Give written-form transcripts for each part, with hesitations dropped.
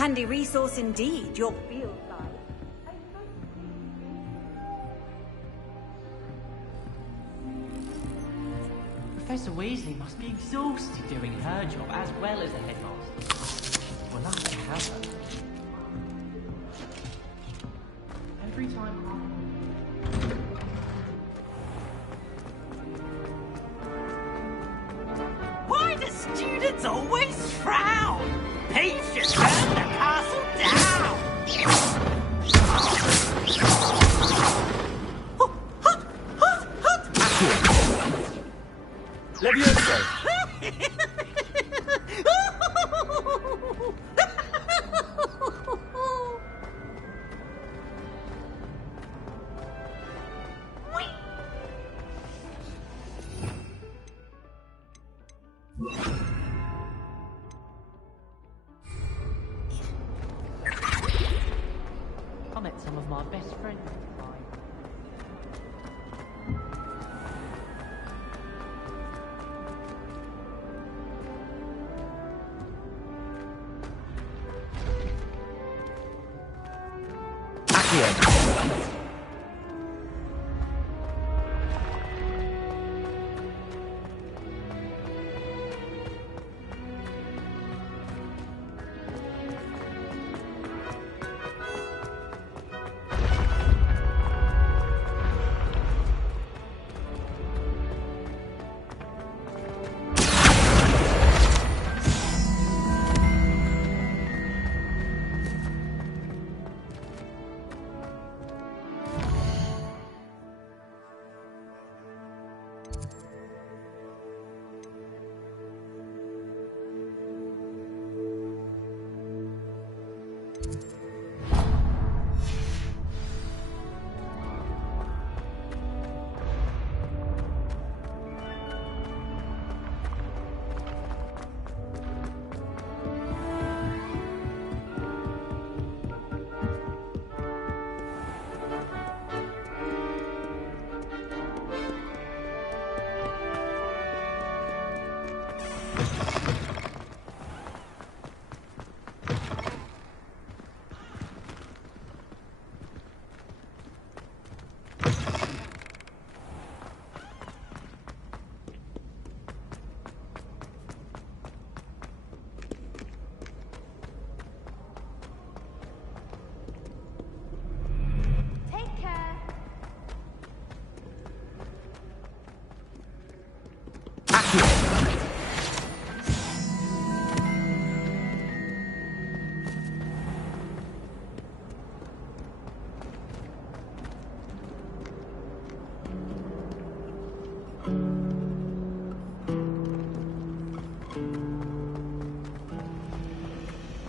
Handy resource indeed, your field guide. Professor Weasley must be exhausted doing her job as well as the headmaster. We're lucky to have her. Every time. Why do students always frown? Peeves should turn the castle down! Levioso! I met some of my best friends.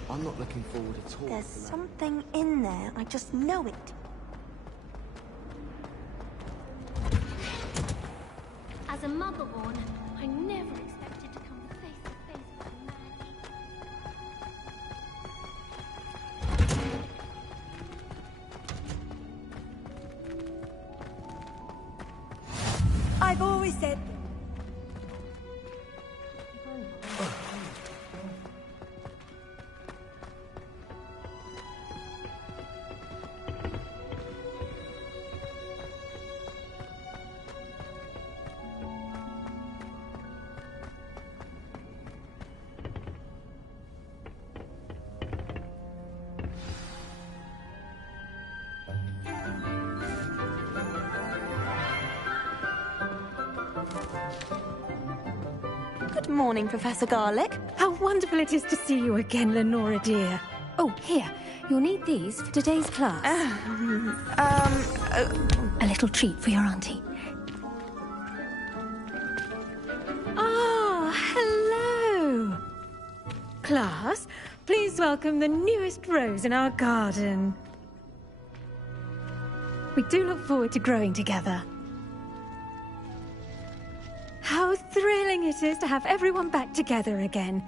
I'm not looking forward at all. There's something in there. I just know it. As a motherborn, I never expected to come face to face with a man. I've always said... Good morning, Professor Garlick. How wonderful it is to see you again, Lenora dear. Oh, here. You'll need these for today's class. A little treat for your auntie. Ah, hello. Class, please welcome the newest rose in our garden. We do look forward to growing together. How thrilling it is to have everyone back together again.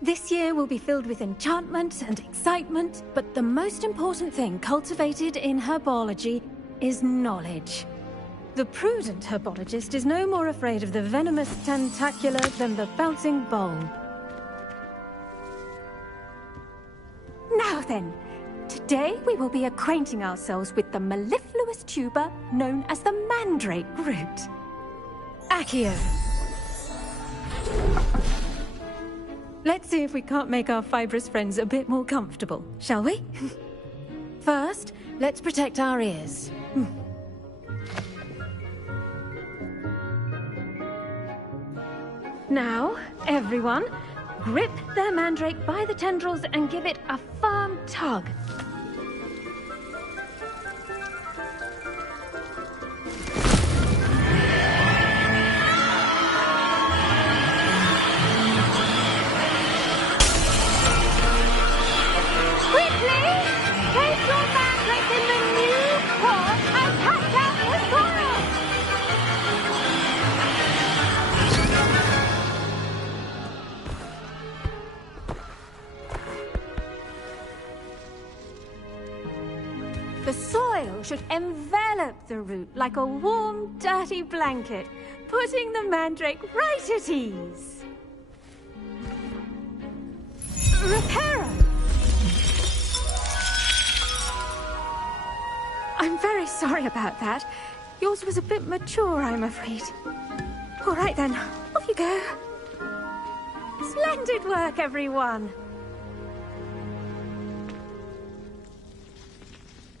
This year will be filled with enchantment and excitement, but the most important thing cultivated in herbology is knowledge. The prudent herbologist is no more afraid of the venomous tentacula than the bouncing bulb. then. Today we will be acquainting ourselves with the mellifluous tuber known as the mandrake root. Accio. Let's see if we can't make our fibrous friends a bit more comfortable, shall we? First, let's protect our ears. Now, everyone, grip their mandrake by the tendrils and give it a firm tug. Quickly! Place your mandrake in the new pot and catch out the soil! The soil should envelop the root like a warm, dirty blanket, putting the mandrake right at ease. Reparo! I'm very sorry about that. Yours was a bit mature, I'm afraid. All right then, off you go. Splendid work, everyone.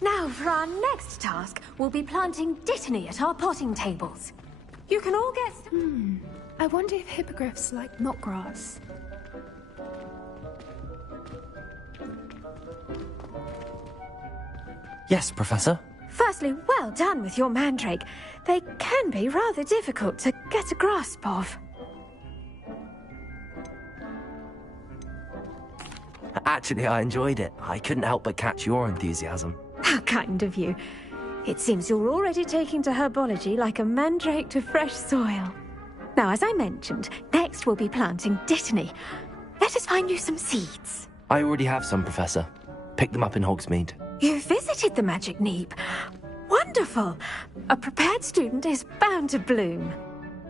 Now, for our next task, we'll be planting dittany at our potting tables. You can all get... I wonder if hippogriffs like knotgrass. Yes, Professor. Firstly, well done with your mandrake. They can be rather difficult to get a grasp of. Actually, I enjoyed it. I couldn't help but catch your enthusiasm. How kind of you. It seems you're already taking to herbology like a mandrake to fresh soil. Now, as I mentioned, next we'll be planting dittany. Let us find you some seeds. I already have some, Professor. Picked them up in Hogsmeade. You visited the Magic Neep. Wonderful. A prepared student is bound to bloom.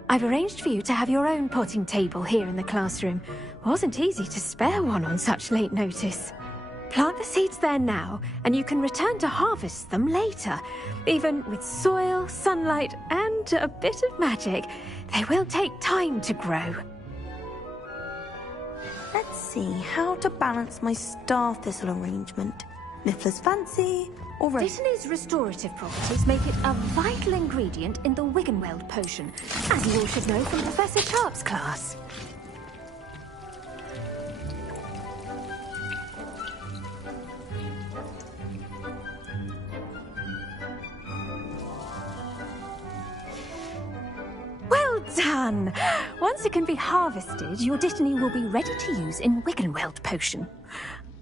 I've arranged for you to have your own potting table here in the classroom. Wasn't easy to spare one on such late notice. Plant the seeds there now, and you can return to harvest them later. Even with soil, sunlight, and a bit of magic, they will take time to grow. Let's see how to balance my star thistle arrangement. Miffler's fancy, or Dittany's restorative properties make it a vital ingredient in the Wiggenweld potion, as you all should know from Professor Sharp's class. Well done! Once it can be harvested, your dittany will be ready to use in Wiggenweld potion.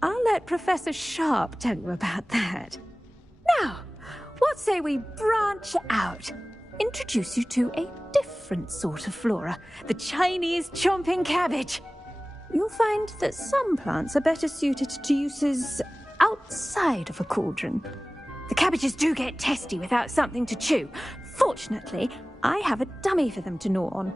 I'll let Professor Sharp tell you about that. Now, what say we branch out? Introduce you to a different sort of flora, the Chinese chomping cabbage. You'll find that some plants are better suited to uses outside of a cauldron. The cabbages do get testy without something to chew. Fortunately, I have a dummy for them to gnaw on.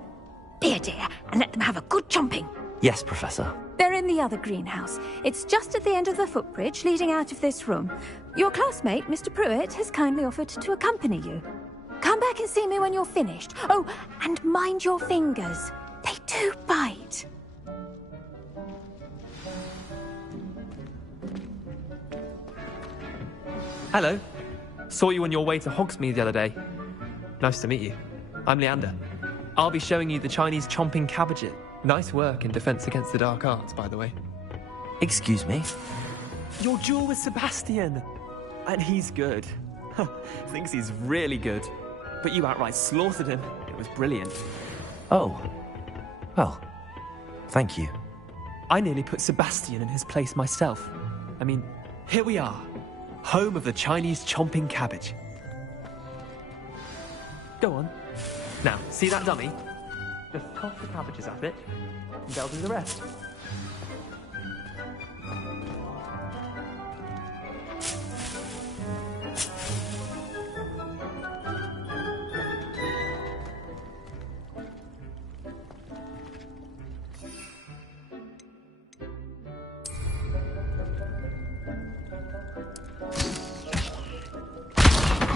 Be a dear and let them have a good chomping. Yes, Professor. They're in the other greenhouse. It's just at the end of the footbridge leading out of this room. Your classmate, Mr. Pruitt, has kindly offered to accompany you. Come back and see me when you're finished. Oh, and mind your fingers. They do bite. Hello. Saw you on your way to Hogsmeade the other day. Nice to meet you. I'm Leander. I'll be showing you the Chinese chomping cabbage. Nice work in Defense Against the Dark Arts, by the way. Excuse me? Your duel with Sebastian! And he's good. Thinks he's really good. But you outright slaughtered him. It was brilliant. Oh. Well, thank you. I nearly put Sebastian in his place myself. I mean, here we are. Home of the Chinese chomping cabbage. Go on. Now, see that dummy? Just toss the cabbages at it, and they'll do the rest.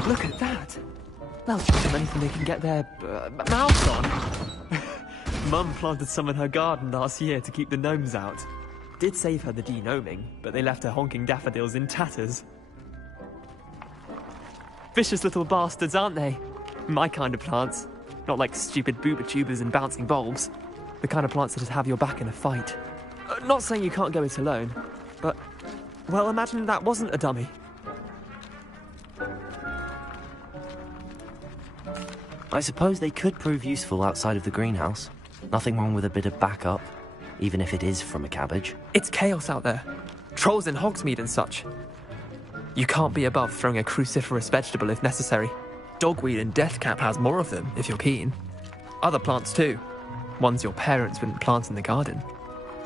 Look at that. They'll give them anything they can get their mouths on. Mum planted some in her garden last year to keep the gnomes out. Did save her the denoming, but they left her honking daffodils in tatters. Vicious little bastards, aren't they? My kind of plants. Not like stupid booba tubers and bouncing bulbs. The kind of plants that'd have your back in a fight. Not saying you can't go it alone, but, well, imagine that wasn't a dummy. I suppose they could prove useful outside of the greenhouse. Nothing wrong with a bit of backup, even if it is from a cabbage. It's chaos out there. Trolls in Hogsmeade and such. You can't be above throwing a cruciferous vegetable if necessary. Dogweed and deathcap has more of them, if you're keen. Other plants too. Ones your parents wouldn't plant in the garden.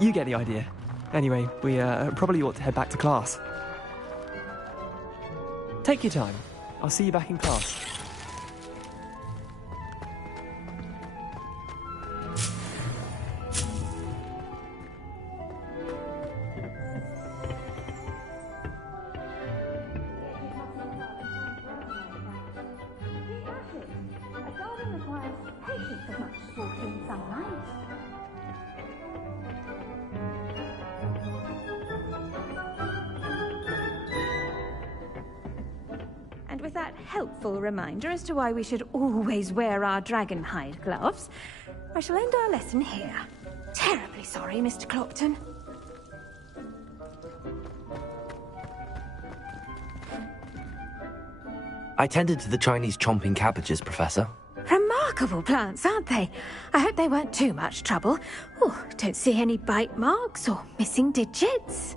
You get the idea. Anyway, we probably ought to head back to class. Take your time. I'll see you back in class. And with that helpful reminder as to why we should always wear our dragon hide gloves, I shall end our lesson here. Terribly sorry, Mr. Clopton. I tended to the Chinese chomping cabbages, Professor. Remarkable plants, aren't they? I hope they weren't too much trouble. Oh, don't see any bite marks or missing digits.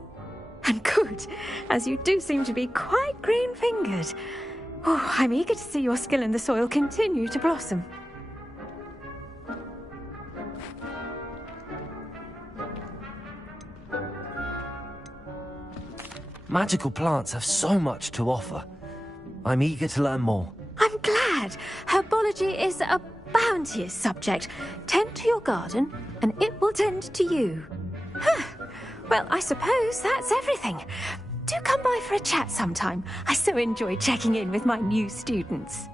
And good, as you do seem to be quite green-fingered. Oh, I'm eager to see your skill in the soil continue to blossom. Magical plants have so much to offer. I'm eager to learn more. I'm glad. Herbology is a bounteous subject. Tend to your garden, and it will tend to you. Huh. Well, I suppose that's everything. Do come by for a chat sometime. I so enjoy checking in with my new students.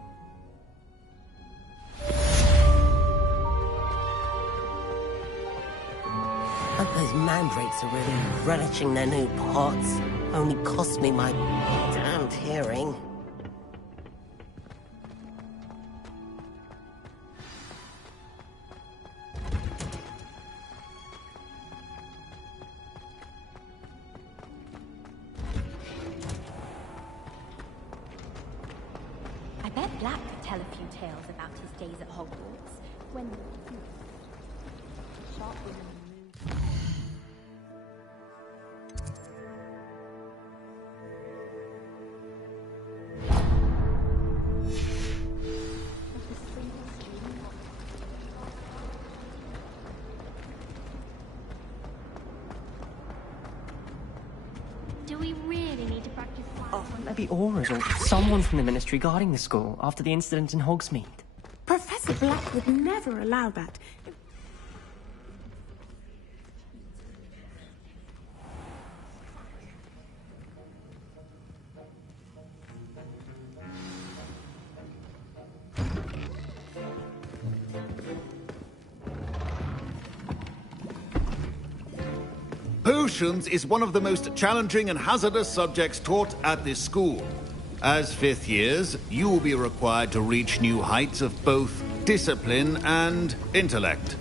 But those mandrakes are really relishing their new pots. Only cost me my damned hearing. I bet Black could tell a few tales about his days at Hogwarts. When sharp women moved. Do we really need to practice flying? Wouldn't there be auras or someone from the Ministry guarding the school after the incident in Hogsmeade? Professor Black would never allow that. Potions is one of the most challenging and hazardous subjects taught at this school. As fifth years, you will be required to reach new heights of both discipline and intellect.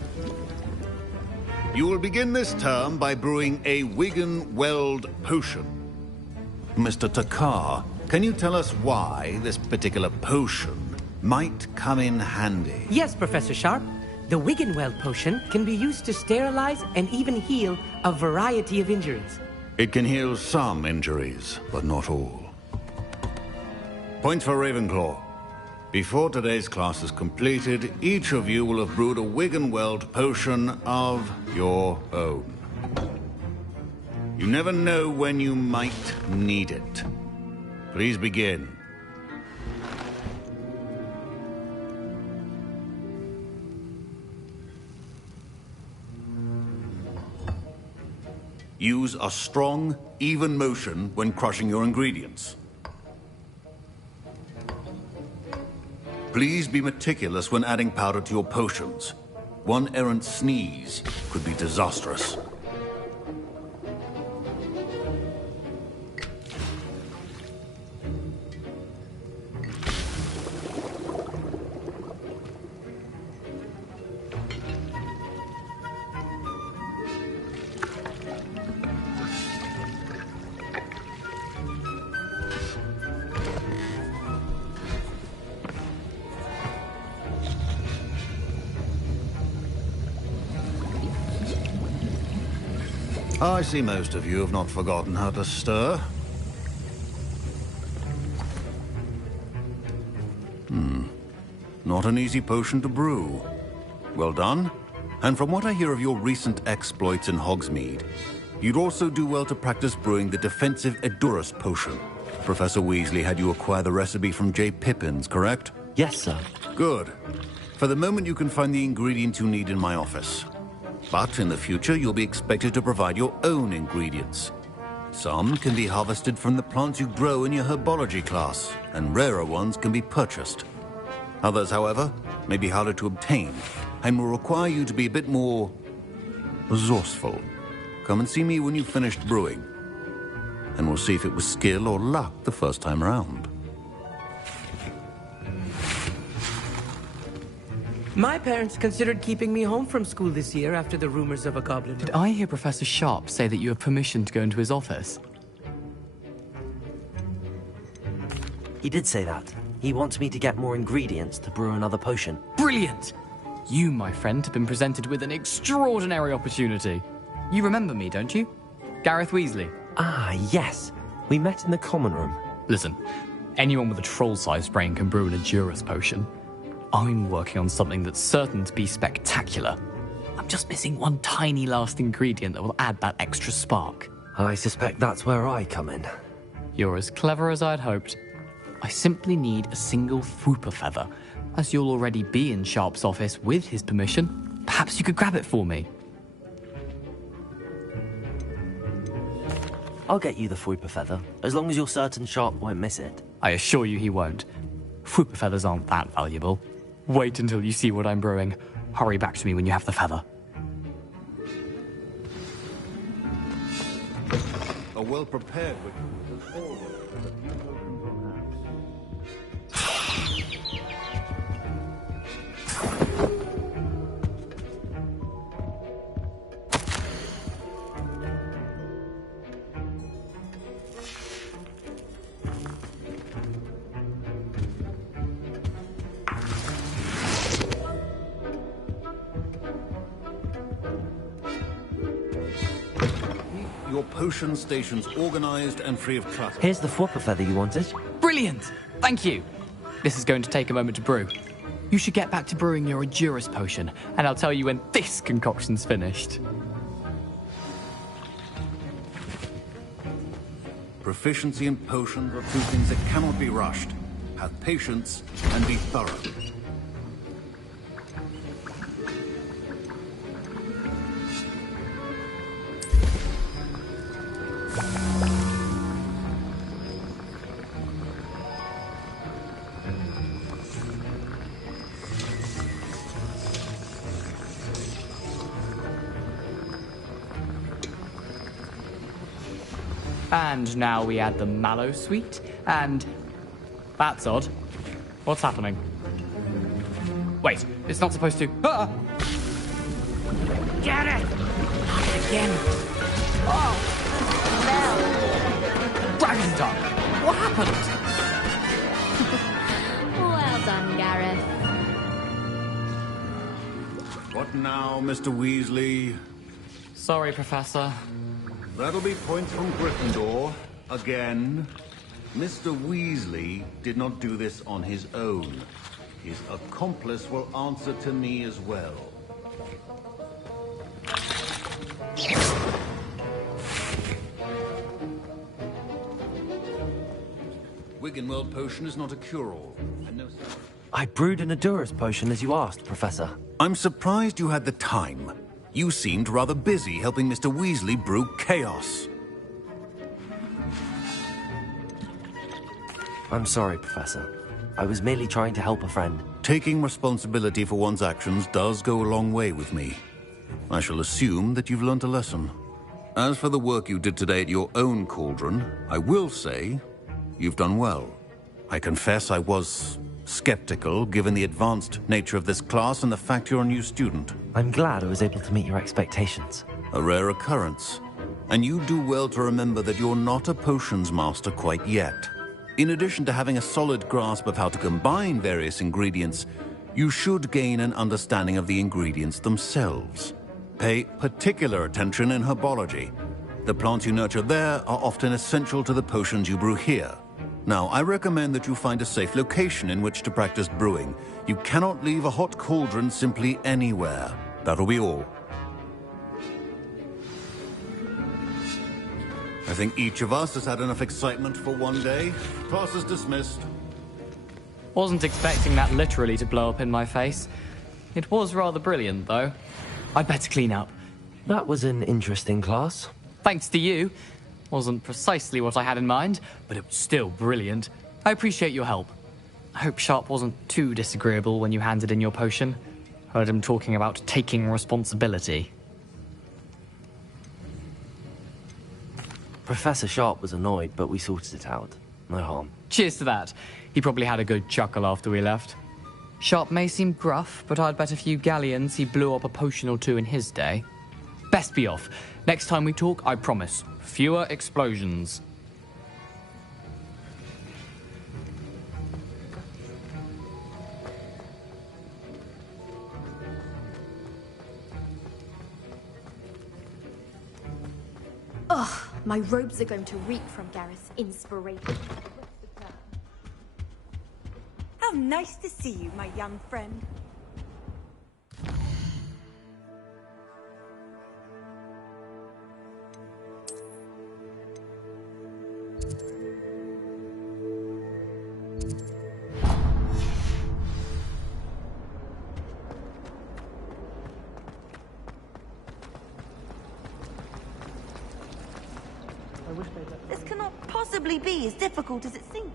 You will begin this term by brewing a Wigan-Weld potion. Mr. Takar, can you tell us why this particular potion might come in handy? Yes, Professor Sharp. The Wiggenweld potion can be used to sterilize and even heal a variety of injuries. It can heal some injuries, but not all. Points for Ravenclaw. Before today's class is completed, each of you will have brewed a Wiggenweld potion of your own. You never know when you might need it. Please begin. Use a strong, even motion when crushing your ingredients. Please be meticulous when adding powder to your potions. One errant sneeze could be disastrous. I see most of you have not forgotten how to stir. Not an easy potion to brew. Well done. And from what I hear of your recent exploits in Hogsmeade, you'd also do well to practice brewing the defensive Edurus potion. Professor Weasley had you acquire the recipe from J. Pippin's, correct? Yes, sir. Good. For the moment, you can find the ingredients you need in my office. But in the future, you'll be expected to provide your own ingredients. Some can be harvested from the plants you grow in your herbology class, and rarer ones can be purchased. Others, however, may be harder to obtain, and will require you to be a bit more resourceful. Come and see me when you've finished brewing, and we'll see if it was skill or luck the first time around. My parents considered keeping me home from school this year after the rumors of a goblin. Did I hear Professor Sharp say that you have permission to go into his office? He did say that. He wants me to get more ingredients to brew another potion. Brilliant! You, my friend, have been presented with an extraordinary opportunity. You remember me, don't you? Gareth Weasley. Ah, yes. We met in the common room. Listen, anyone with a troll-sized brain can brew an Edurus potion. I'm working on something that's certain to be spectacular. I'm just missing one tiny last ingredient that will add that extra spark. I suspect that's where I come in. You're as clever as I'd hoped. I simply need a single Fwooper feather. As you'll already be in Sharp's office with his permission, perhaps you could grab it for me. I'll get you the Fwooper feather, as long as you're certain Sharp won't miss it. I assure you he won't. Fwooper feathers aren't that valuable. Wait until you see what I'm brewing. Hurry back to me when you have the feather. A well-prepared wizard is always a new potions on hand. Your potion stations organized and free of clutter. Here's the Fwooper feather you wanted. Brilliant! Thank you! This is going to take a moment to brew. You should get back to brewing your Edurus potion, and I'll tell you when this concoction's finished. Proficiency in potions are two things that cannot be rushed. Have patience and be thorough. And now we add the mallow sweet, and... That's odd. What's happening? Wait, it's not supposed to... Ah! Get it! Not again. Oh! Dragon's tongue! What happened? Well done, Gareth. What now, Mr. Weasley? Sorry, Professor. That'll be points from Gryffindor. Again. Mr. Weasley did not do this on his own. His accomplice will answer to me as well. Wiggenweld potion is not a cure-all. And no such. I brewed an Edurus potion as you asked, Professor. I'm surprised you had the time. You seemed rather busy helping Mr. Weasley brew chaos. I'm sorry, Professor. I was merely trying to help a friend. Taking responsibility for one's actions does go a long way with me. I shall assume that you've learnt a lesson. As for the work you did today at your own cauldron, I will say you've done well. I confess I was skeptical, given the advanced nature of this class and the fact you're a new student. I'm glad I was able to meet your expectations. A rare occurrence. And you do well to remember that you're not a potions master quite yet. In addition to having a solid grasp of how to combine various ingredients, you should gain an understanding of the ingredients themselves. Pay particular attention in herbology. The plants you nurture there are often essential to the potions you brew here. Now, I recommend that you find a safe location in which to practice brewing. You cannot leave a hot cauldron simply anywhere. That'll be all. I think each of us has had enough excitement for one day. Class is dismissed. Wasn't expecting that literally to blow up in my face. It was rather brilliant, though. I'd better clean up. That was an interesting class. Thanks to you. Wasn't precisely what I had in mind, but it was still brilliant. I appreciate your help. I hope Sharp wasn't too disagreeable when you handed in your potion. Heard him talking about taking responsibility. Professor Sharp was annoyed, but we sorted it out. No harm. Cheers to that. He probably had a good chuckle after we left. Sharp may seem gruff, but I'd bet a few galleons he blew up a potion or two in his day. Best be off. Next time we talk, I promise, fewer explosions. Ugh, my robes are going to reek from Gareth's inspiration. How nice to see you, my young friend. This cannot possibly be as difficult as it seems.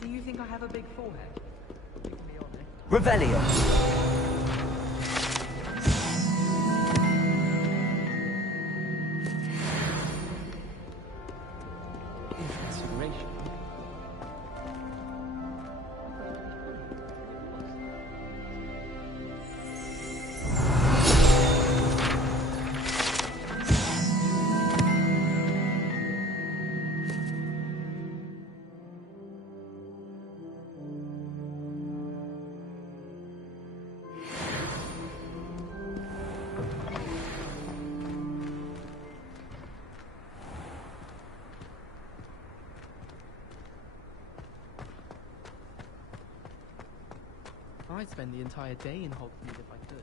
Do you think I have a big forehead? You can be honest. Revelio. I'd spend the entire day in Hogsmeade if I could.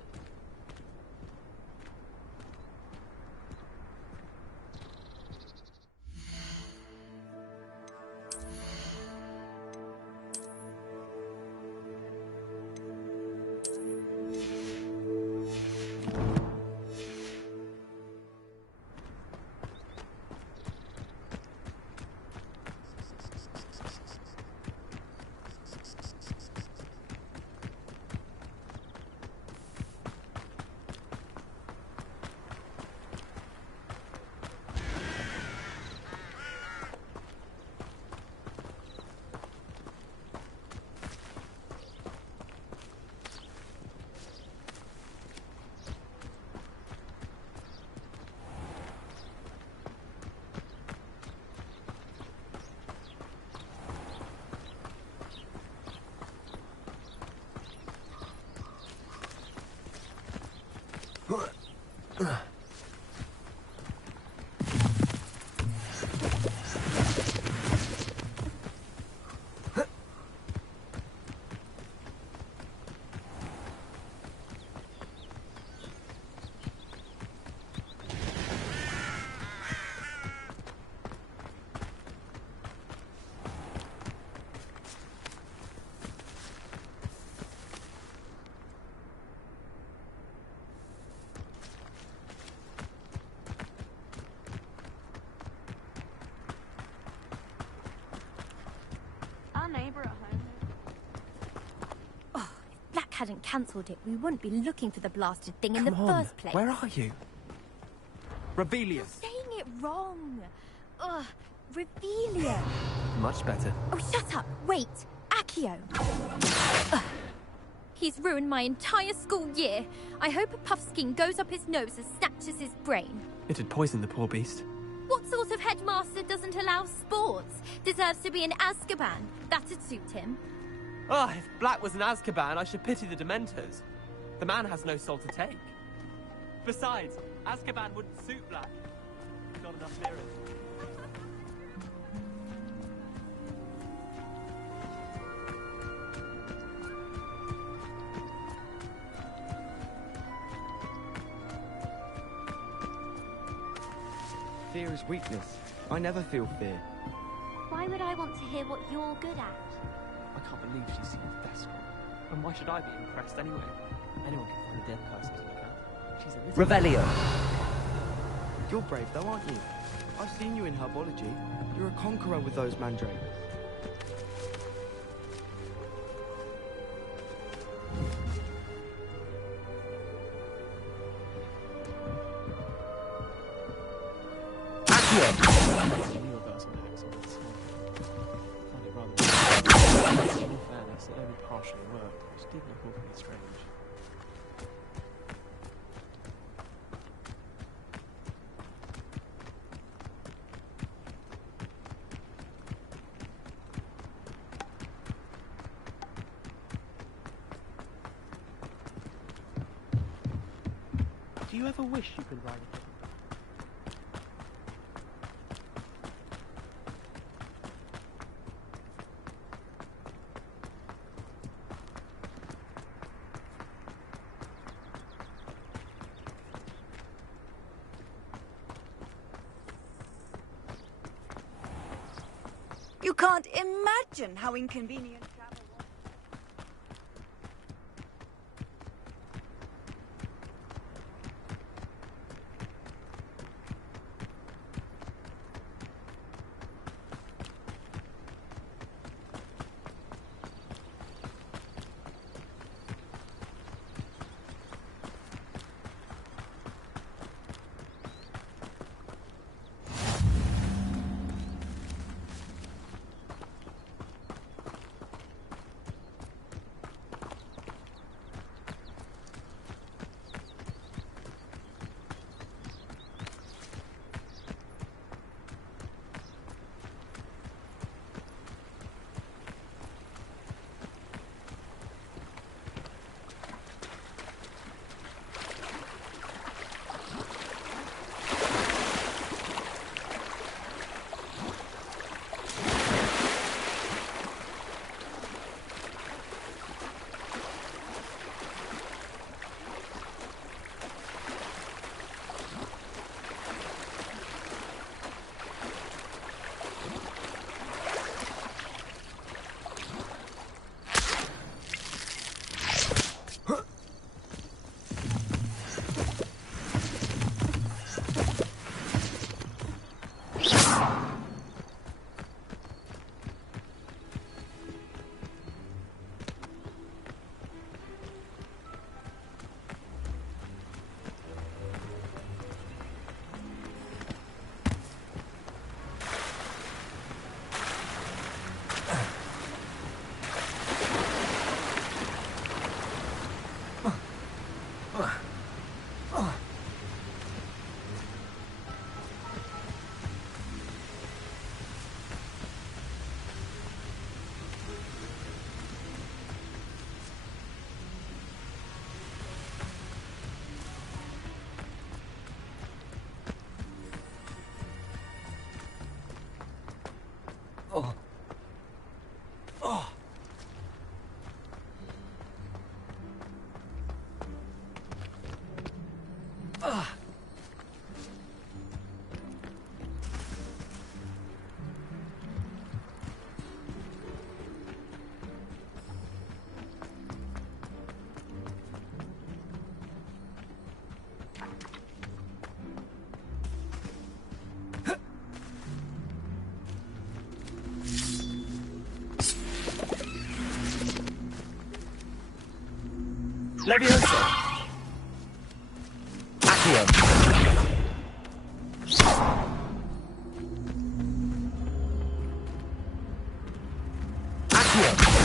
hadn't cancelled it, we wouldn't be looking for the blasted thing in the Come on, first place. where are you? Rebellion. Saying it wrong. Ugh, Revelia. Much better. Oh, shut up. Wait. Accio. Ugh. He's ruined my entire school year. I hope a puffskein goes up his nose and snatches his brain. It'd poison the poor beast. What sort of headmaster doesn't allow sports? Deserves to be in Azkaban. That'd suit him. Ah, if Black was in Azkaban, I should pity the Dementors. The man has no soul to take. Besides, Azkaban wouldn't suit Black. Not enough mirrors. Fear is weakness. I never feel fear. Why would I want to hear what you're good at? I can't believe she's seen the best school. And why should I be impressed anyway? Anyone can find a dead person to look at. She's a little... Revelio! You're brave though, aren't you? I've seen you in herbology. You're a conqueror with those mandrakes. Do you ever wish you could ride a hippogriff? You can't imagine how inconvenient travel was. Leviosa! Accio! Accio!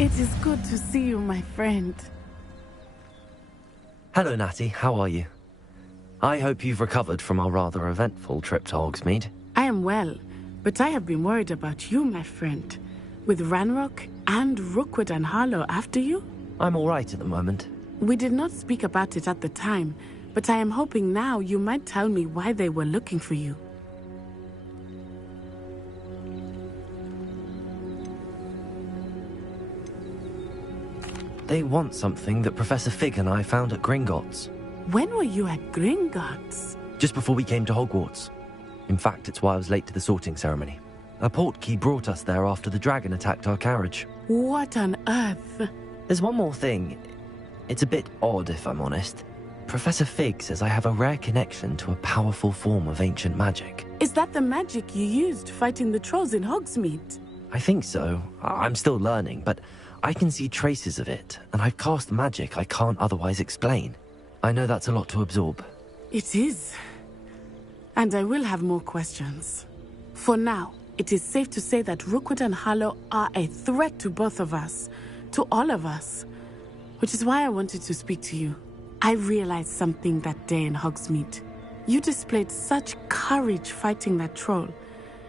It is good to see you, my friend. Hello, Natty. How are you? I hope you've recovered from our rather eventful trip to Hogsmeade. I am well, but I have been worried about you, my friend. With Ranrock and Rookwood and Harlow after you? I'm all right at the moment. We did not speak about it at the time, but I am hoping now you might tell me why they were looking for you. They want something that Professor Fig and I found at Gringotts. When were you at Gringotts? Just before we came to Hogwarts. In fact, it's why I was late to the sorting ceremony. A portkey brought us there after the dragon attacked our carriage. What on earth? There's one more thing. It's a bit odd, if I'm honest. Professor Fig says I have a rare connection to a powerful form of ancient magic. Is that the magic you used fighting the trolls in Hogsmeade? I think so. I'm still learning, but I can see traces of it, and I've cast magic I can't otherwise explain. I know that's a lot to absorb. It is. And I will have more questions. For now, it is safe to say that Rookwood and Harlow are a threat to both of us, to all of us. Which is why I wanted to speak to you. I realized something that day in Hogsmeade. You displayed such courage fighting that troll,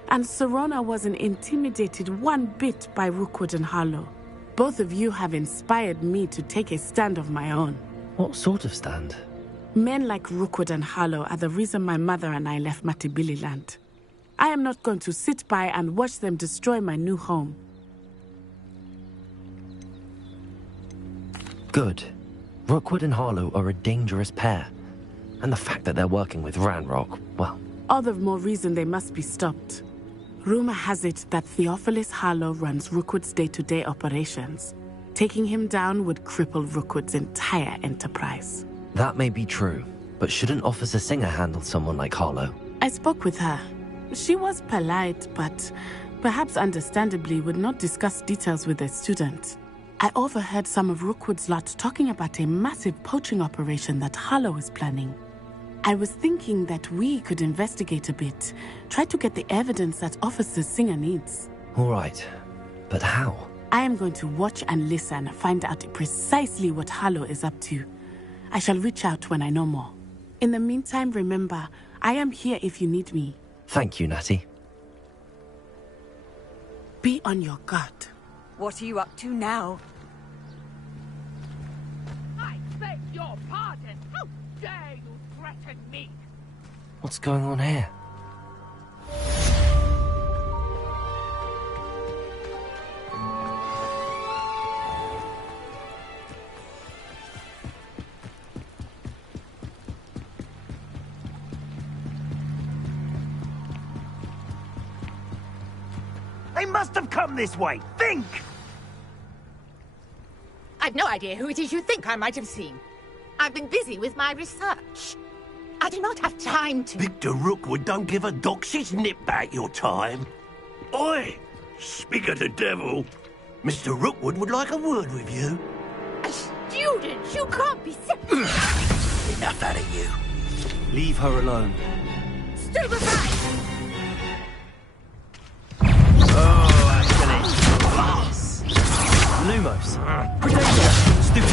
and Serona wasn't intimidated one bit by Rookwood and Harlow. Both of you have inspired me to take a stand of my own. What sort of stand? Men like Rookwood and Harlow are the reason my mother and I left Matibili Land. I am not going to sit by and watch them destroy my new home. Good. Rookwood and Harlow are a dangerous pair. And the fact that they're working with Ranrock, well... All the more reason they must be stopped. Rumor has it that Theophilus Harlow runs Rookwood's day-to-day operations. Taking him down would cripple Rookwood's entire enterprise. That may be true, but shouldn't Officer Singer handle someone like Harlow? I spoke with her. She was polite, but perhaps understandably would not discuss details with a student. I overheard some of Rookwood's lot talking about a massive poaching operation that Harlow is planning. I was thinking that we could investigate a bit, try to get the evidence that Officer Singer needs. All right, but how? I am going to watch and listen, find out precisely what Harlow is up to. I shall reach out when I know more. In the meantime, remember, I am here if you need me. Thank you, Natty. Be on your guard. What are you up to now? I beg your pardon! How dare you threaten me? What's going on here? They must have come this way. Think! I've no idea who it is you think I might have seen. I've been busy with my research. I do not have time to... Victor Rookwood don't give a doxy's nip back your time. Oi! Speak of the devil. Mr. Rookwood would like a word with you. A student? You can't be... Enough out of you. Leave her alone. Stupefy! Oh, actually. Glass. Lumos. Predator. Stupid.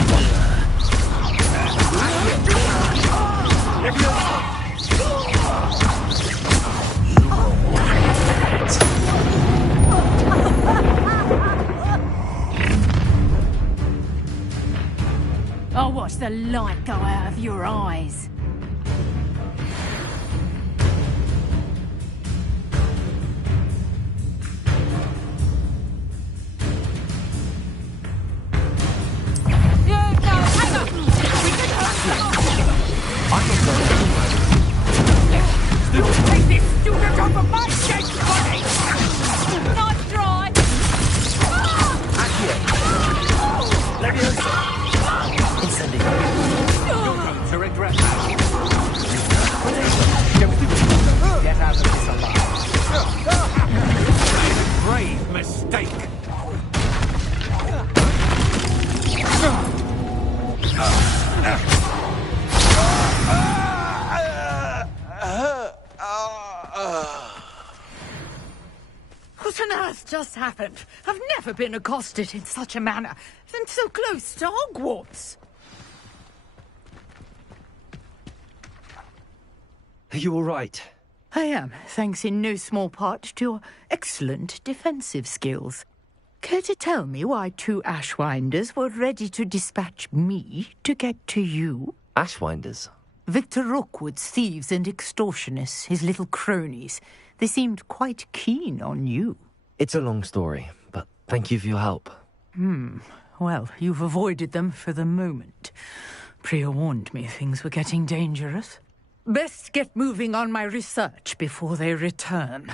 I'll watch the light go out of your eyes. Take this student off of my dead body! Not dry! You're going to regret that. Get out of this alive. Grave mistake. What on earth just happened? I've never been accosted in such a manner, and so close to Hogwarts. Are you all right? I am, thanks in no small part to your excellent defensive skills. Care to tell me why two Ashwinders were ready to dispatch me to get to you? Ashwinders? Victor Rookwood's thieves and extortionists, his little cronies. They seemed quite keen on you. It's a long story, but thank you for your help. Well, you've avoided them for the moment. Priya warned me things were getting dangerous. Best get moving on my research before they return.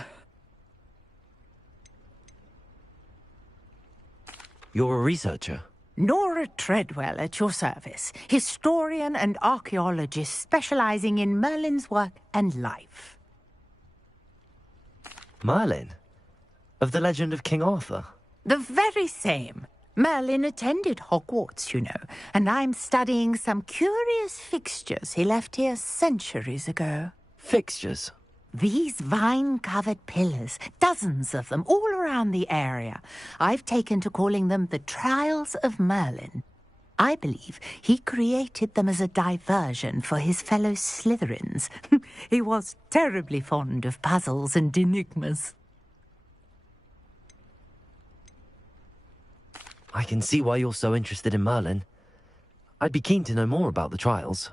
You're a researcher? Nora Treadwell at your service. Historian and archaeologist specializing in Merlin's work and life. Merlin? Of the legend of King Arthur? The very same. Merlin attended Hogwarts, you know, and I'm studying some curious fixtures he left here centuries ago. Fixtures? These vine-covered pillars, dozens of them, all around the area. I've taken to calling them the Trials of Merlin. I believe he created them as a diversion for his fellow Slytherins. He was terribly fond of puzzles and enigmas. I can see why you're so interested in Merlin. I'd be keen to know more about the trials.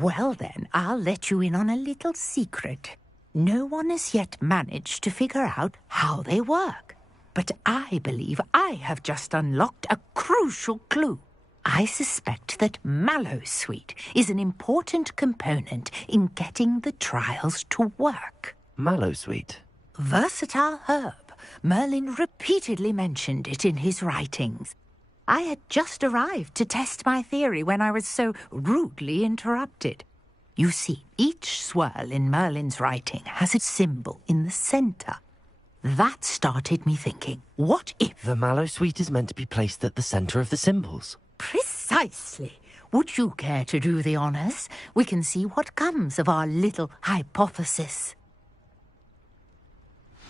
Well then, I'll let you in on a little secret. No one has yet managed to figure out how they work. But I believe I have just unlocked a crucial clue. I suspect that Mallowsweet is an important component in getting the trials to work. Mallowsweet? Versatile herb. Merlin repeatedly mentioned it in his writings. I had just arrived to test my theory when I was so rudely interrupted. You see, each swirl in Merlin's writing has a symbol in the center. That started me thinking, what if... The mallow sweet is meant to be placed at the center of the symbols. Precisely. Would you care to do the honors? We can see what comes of our little hypothesis.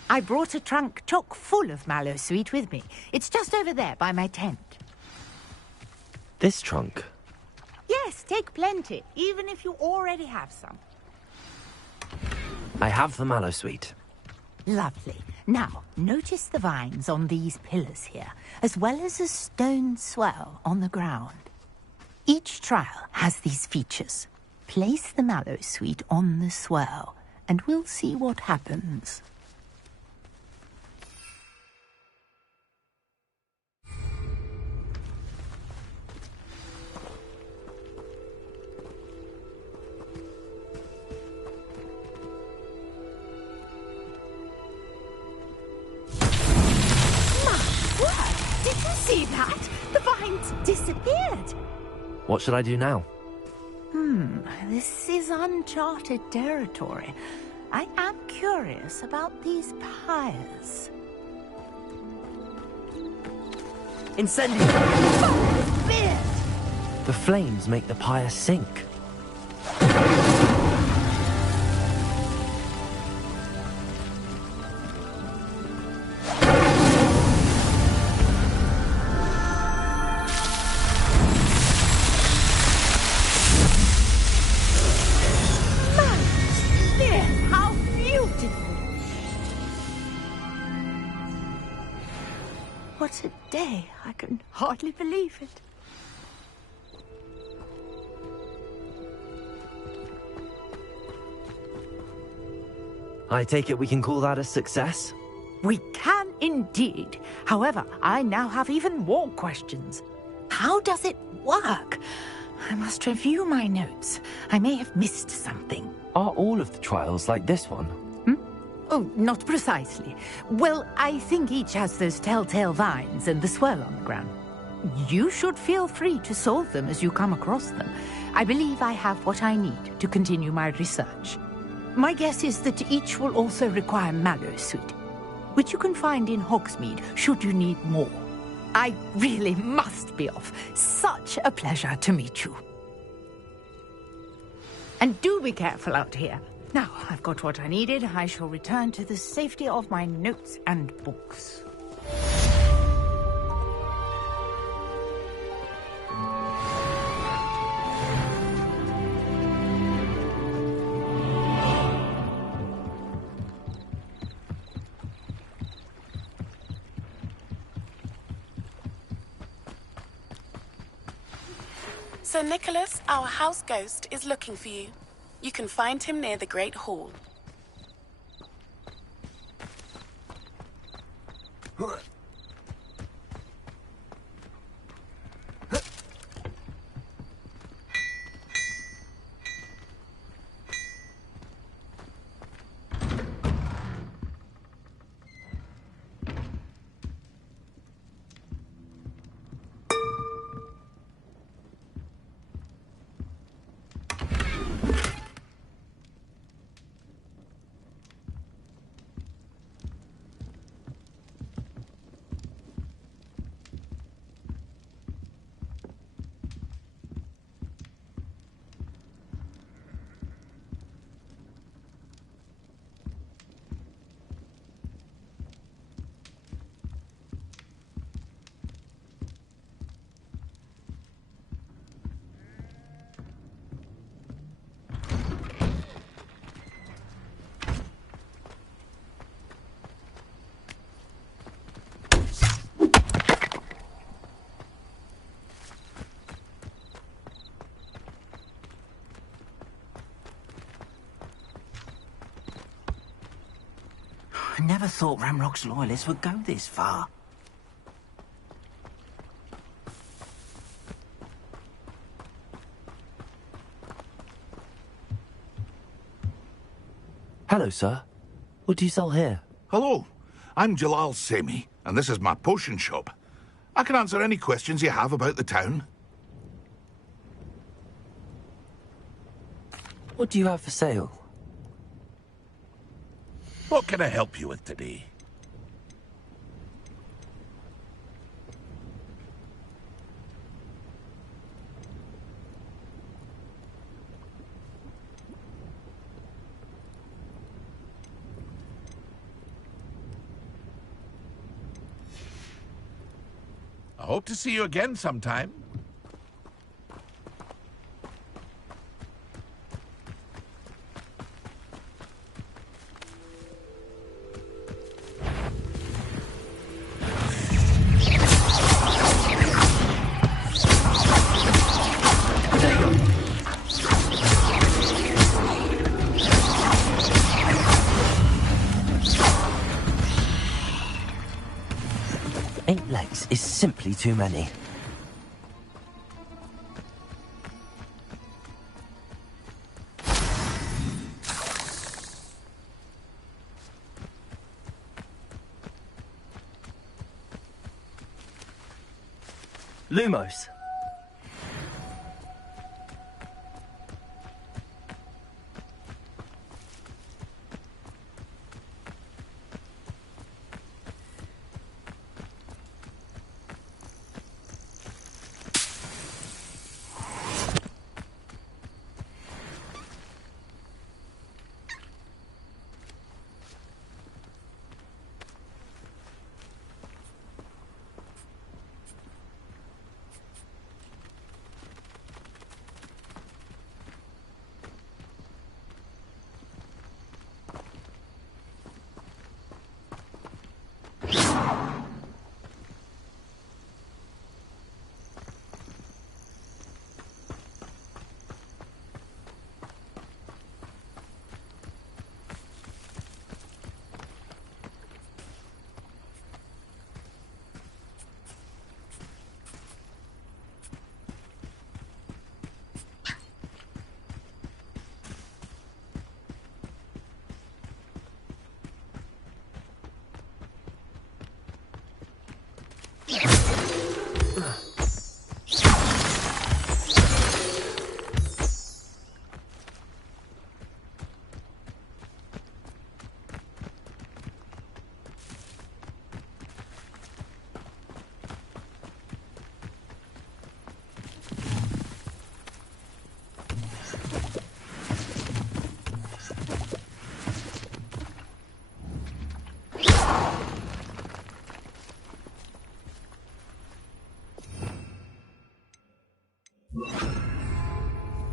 I brought a trunk chock full of mallow sweet with me. It's just over there by my tent. This trunk? Yes, take plenty, even if you already have some. I have the mallow sweet. Lovely. Now, notice the vines on these pillars here, as well as a stone swell on the ground. Each trial has these features. Place the mallow sweet on the swell, and we'll see what happens. Did you see that? The vines disappeared. What should I do now? This is uncharted territory. I am curious about these pyres. Incendio! The flames make the pyre sink. What a day. I can hardly believe it. I take it we can call that a success? We can indeed. However, I now have even more questions. How does it work? I must review my notes. I may have missed something. Are all of the trials like this one? Oh, not precisely. Well, I think each has those telltale vines and the swirl on the ground. You should feel free to solve them as you come across them. I believe I have what I need to continue my research. My guess is that each will also require mallow sweet, which you can find in Hogsmeade should you need more. I really must be off. Such a pleasure to meet you. And do be careful out here. Now, I've got what I needed. I shall return to the safety of my notes and books. Sir Nicholas, our house ghost, is looking for you. You can find him near the Great Hall. I never thought Ramrock's loyalists would go this far. Hello, sir. What do you sell here? Hello, I'm Jalal Semi, and this is my potion shop. I can answer any questions you have about the town. What do you have for sale? What can I help you with today? I hope to see you again sometime. Eight legs is simply too many. Lumos.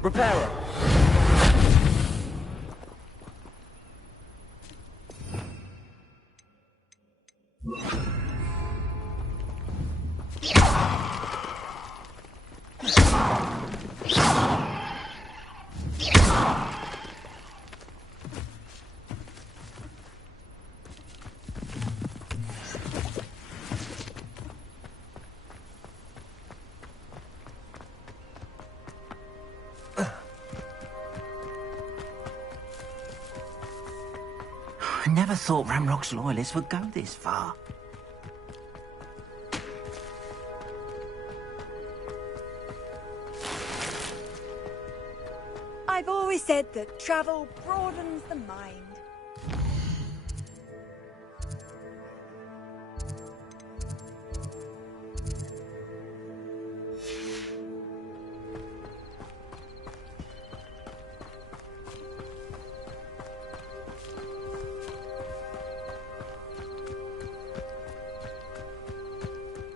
Repairer. I never thought Ramrock's loyalists would go this far. I've always said that travel broadens the mind.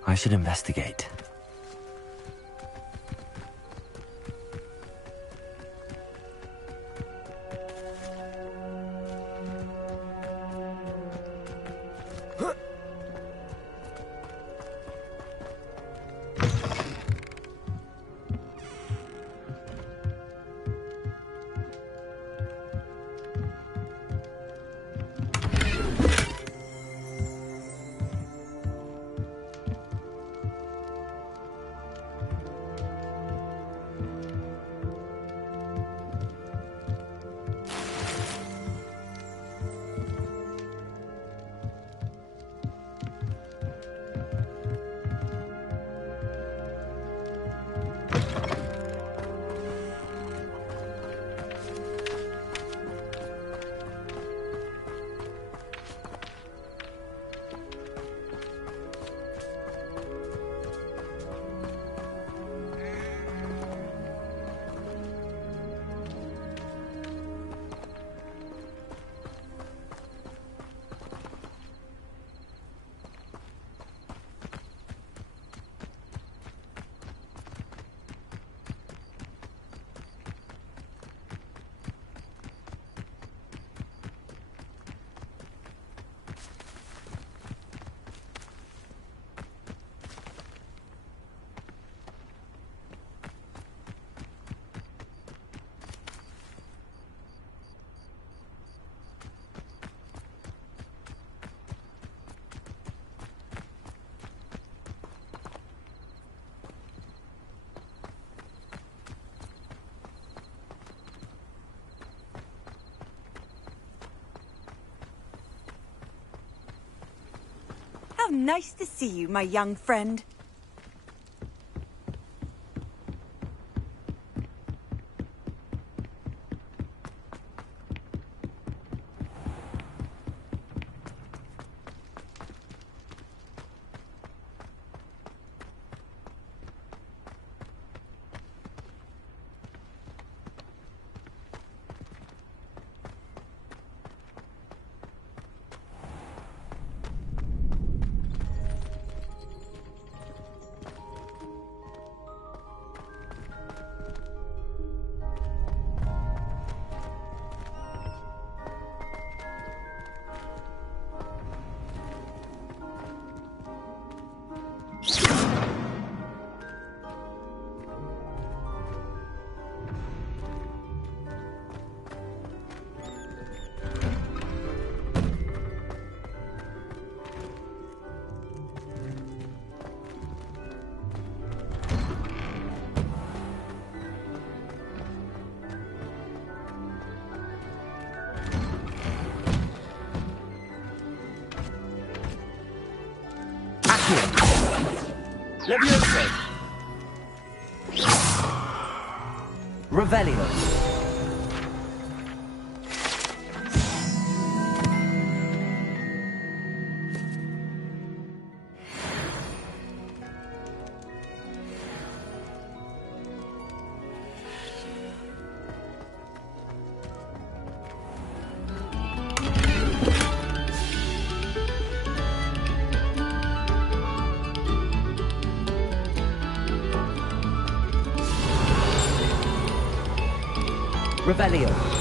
I should investigate. nice to see you, my young friend. Levioso. Revelio. Revelio.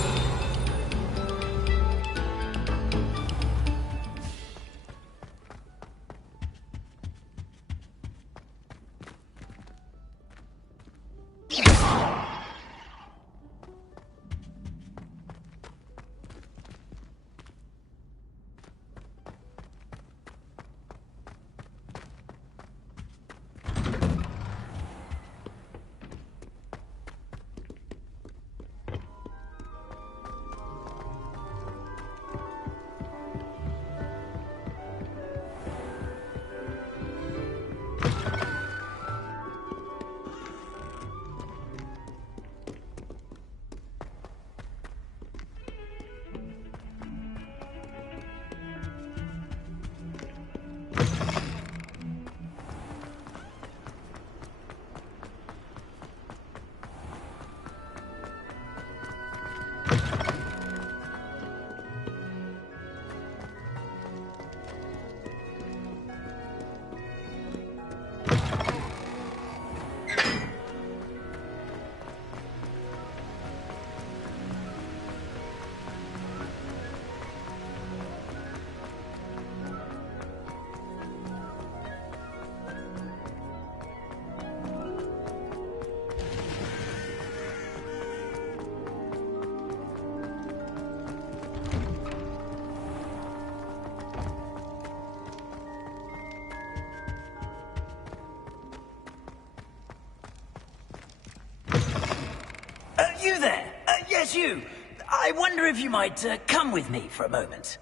You there? Yes, you. I wonder if you might come with me for a moment.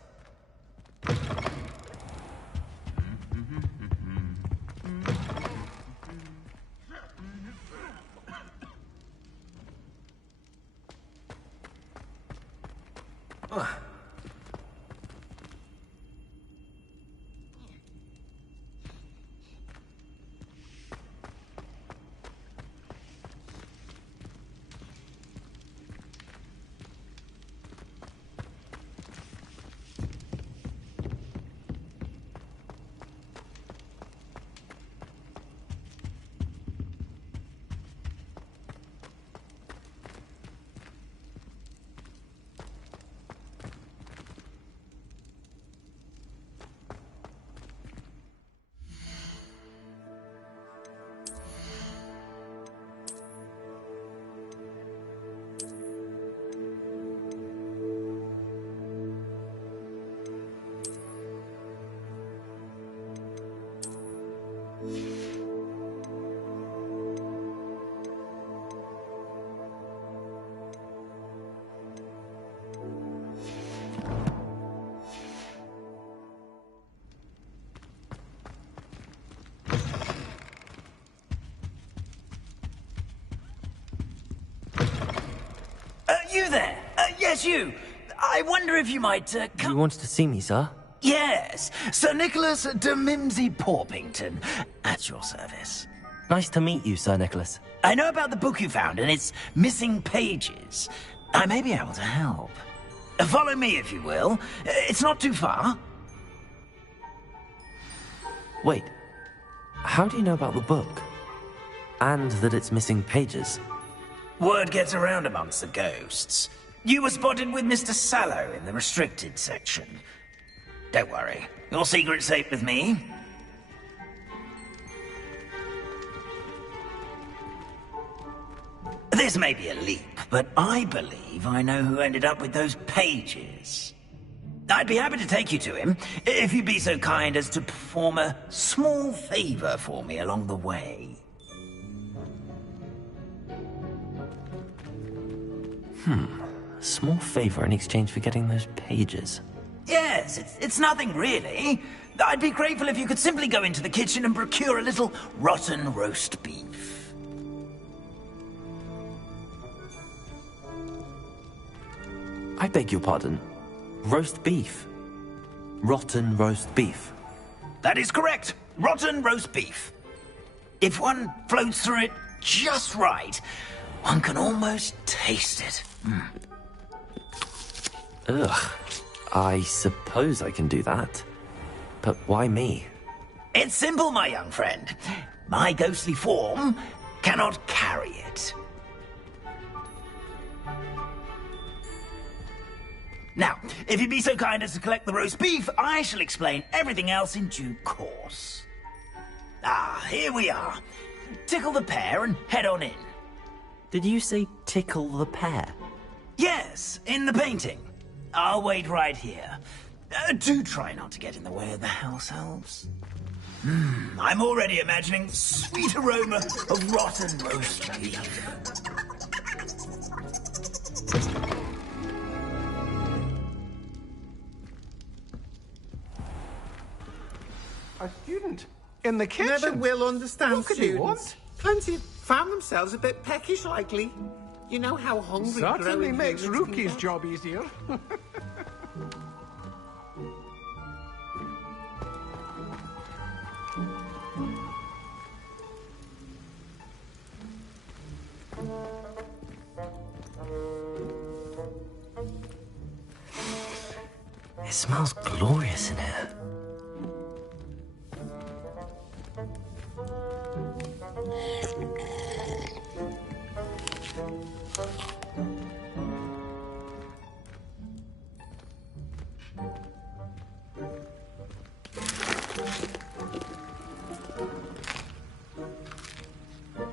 You there? Yes, you. I wonder if you might come... You wanted to see me, sir? Yes, Sir Nicholas de Mimsy Porpington, at your service. Nice to meet you, Sir Nicholas. I know about the book you found and its missing pages. I may be able to help. Follow me, if you will. It's not too far. Wait, how do you know about the book? And that it's missing pages? Word gets around amongst the ghosts. You were spotted with Mr. Sallow in the restricted section. Don't worry, your secret's safe with me. This may be a leap, but I believe I know who ended up with those pages. I'd be happy to take you to him, if you'd be so kind as to perform a small favor for me along the way. A small favor in exchange for getting those pages. Yes, it's nothing really. I'd be grateful if you could simply go into the kitchen and procure a little rotten roast beef. I beg your pardon. Roast beef. Rotten roast beef. That is correct. Rotten roast beef. If one floats through it just right, one can almost taste it. Ugh. I suppose I can do that. But why me? It's simple, my young friend. My ghostly form cannot carry it. Now, if you'd be so kind as to collect the roast beef, I shall explain everything else in due course. Ah, here we are. Tickle the pear and head on in. Did you say tickle the pear? Yes, in the painting. I'll wait right here. Do try not to get in the way of the house elves. I'm already imagining the sweet aroma of rotten roast beef. A student in the kitchen. Never will understand What could he students. Plenty found themselves a bit peckish, likely. You know how hungry Certainly growing makes humans can Rookie's get. job easier. It smells glorious in here.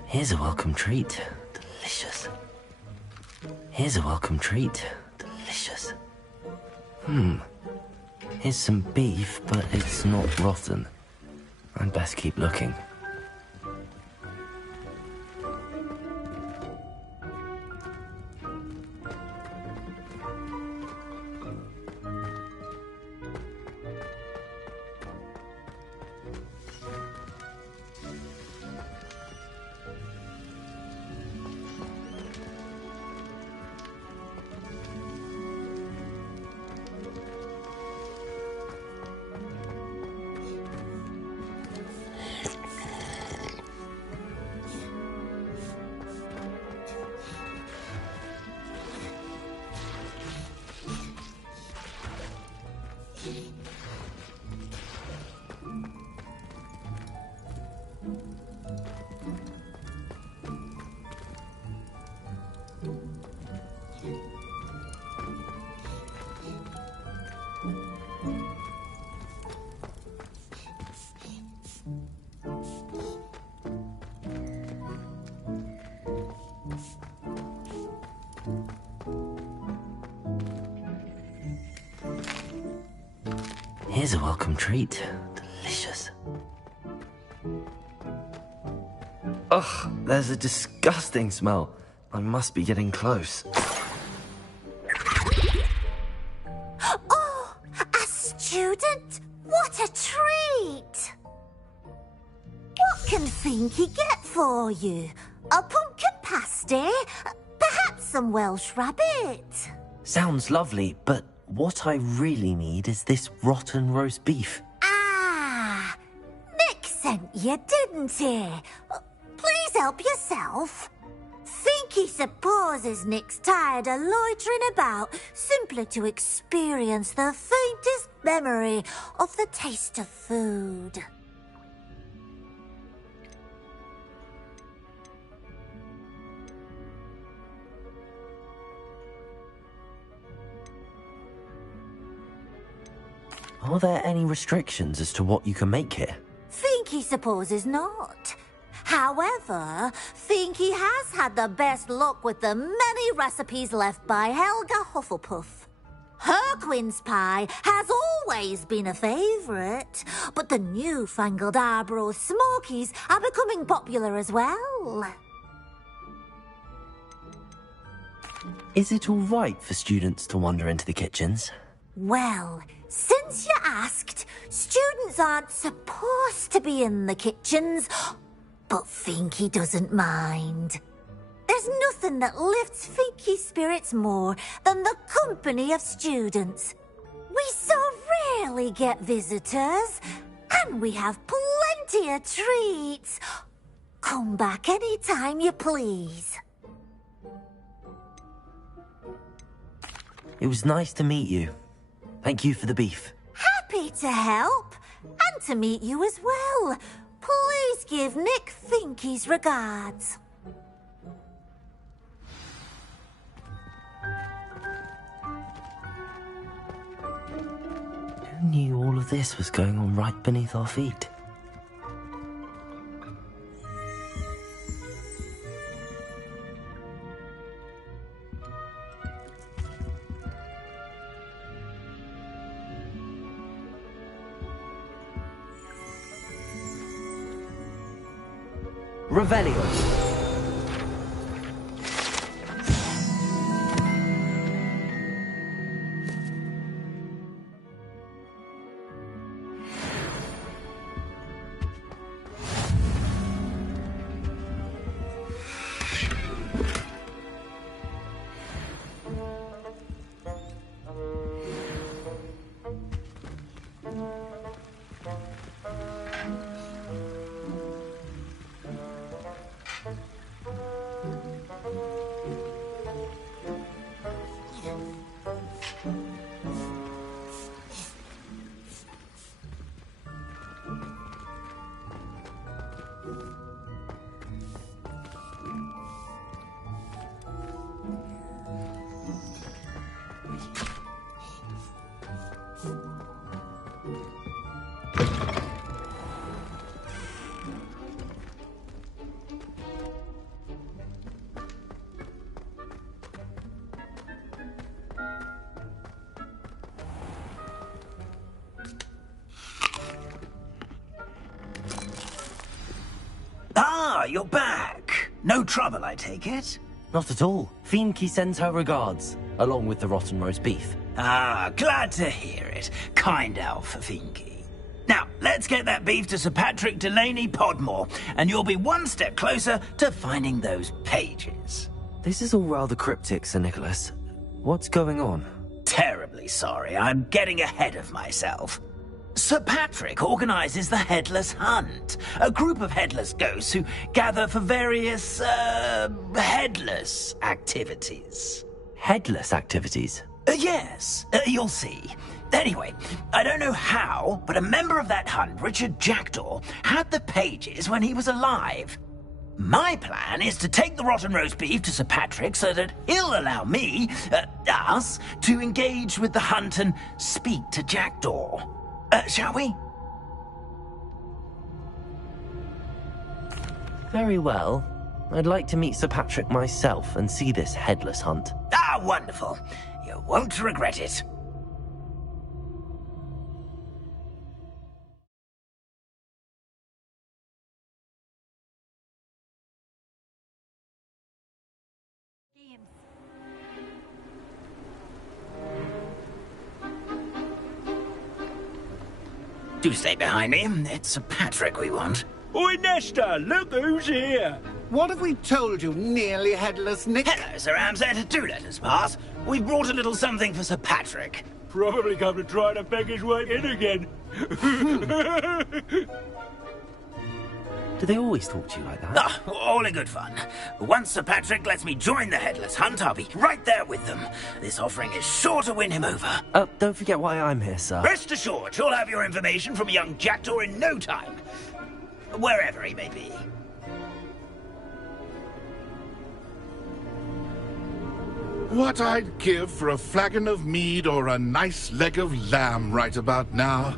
Here's a welcome treat. Delicious. Here's a welcome treat. Delicious. Here's some beef, but it's not rotten. I'd best keep looking. Here's a welcome treat. Delicious. Ugh, there's a disgusting smell. I must be getting close. Oh, a student? What a treat! What can Finky get for you? A pumpkin pasty? Perhaps some Welsh rabbit. Sounds lovely, but what I really need is this rotten roast beef. Ah, Nick sent you, didn't he? Please help yourself. Think he supposes Nick's tired of loitering about simply to experience the faintest memory of the taste of food. Are there any restrictions as to what you can make here? Think he supposes not. However, think he has had the best luck with the many recipes left by Helga Hufflepuff. Her quince pie has always been a favourite, but the newfangled Arbroath Smokies are becoming popular as well. Is it all right for students to wander into the kitchens? Well, since you asked, students aren't supposed to be in the kitchens, but Finky doesn't mind. There's nothing that lifts Finky's spirits more than the company of students. We so rarely get visitors, and we have plenty of treats. Come back any time you please. It was nice to meet you. Thank you for the beef. Happy to help, and to meet you as well. Please give Nick Finky's regards. Who knew all of this was going on right beneath our feet? Revelio. Ah, you're back. No trouble, I take it? Not at all. Fienke sends her regards, along with the rotten roast beef. Ah, glad to hear it. Kind elf, Finky. Now, let's get that beef to Sir Patrick Delaney Podmore, and you'll be one step closer to finding those pages. This is all rather cryptic, Sir Nicholas. What's going on? Terribly sorry, I'm getting ahead of myself. Sir Patrick organises the Headless Hunt, a group of headless ghosts who gather for various, headless activities. Headless activities? Yes, you'll see. Anyway, I don't know how, but a member of that hunt, Richard Jackdaw, had the pages when he was alive. My plan is to take the rotten roast beef to Sir Patrick so that he'll allow me, us, to engage with the hunt and speak to Jackdaw. Shall we? Very well. I'd like to meet Sir Patrick myself and see this headless hunt. Ah, wonderful. You won't regret it. Do stay behind me. It's Sir Patrick we want. Oi, Nesta, look who's here. What have we told you, nearly headless Nick? Hello, Sir Amset. Do let us pass. We've brought a little something for Sir Patrick. Probably come to try to beg his way in again. Do they always talk to you like that? Ah, all in good fun. Once Sir Patrick lets me join the Headless Hunt, I'll be right there with them. This offering is sure to win him over. Don't forget why I'm here, sir. Rest assured, you'll have your information from a young jackdaw in no time. Wherever he may be. What I'd give for a flagon of mead or a nice leg of lamb right about now.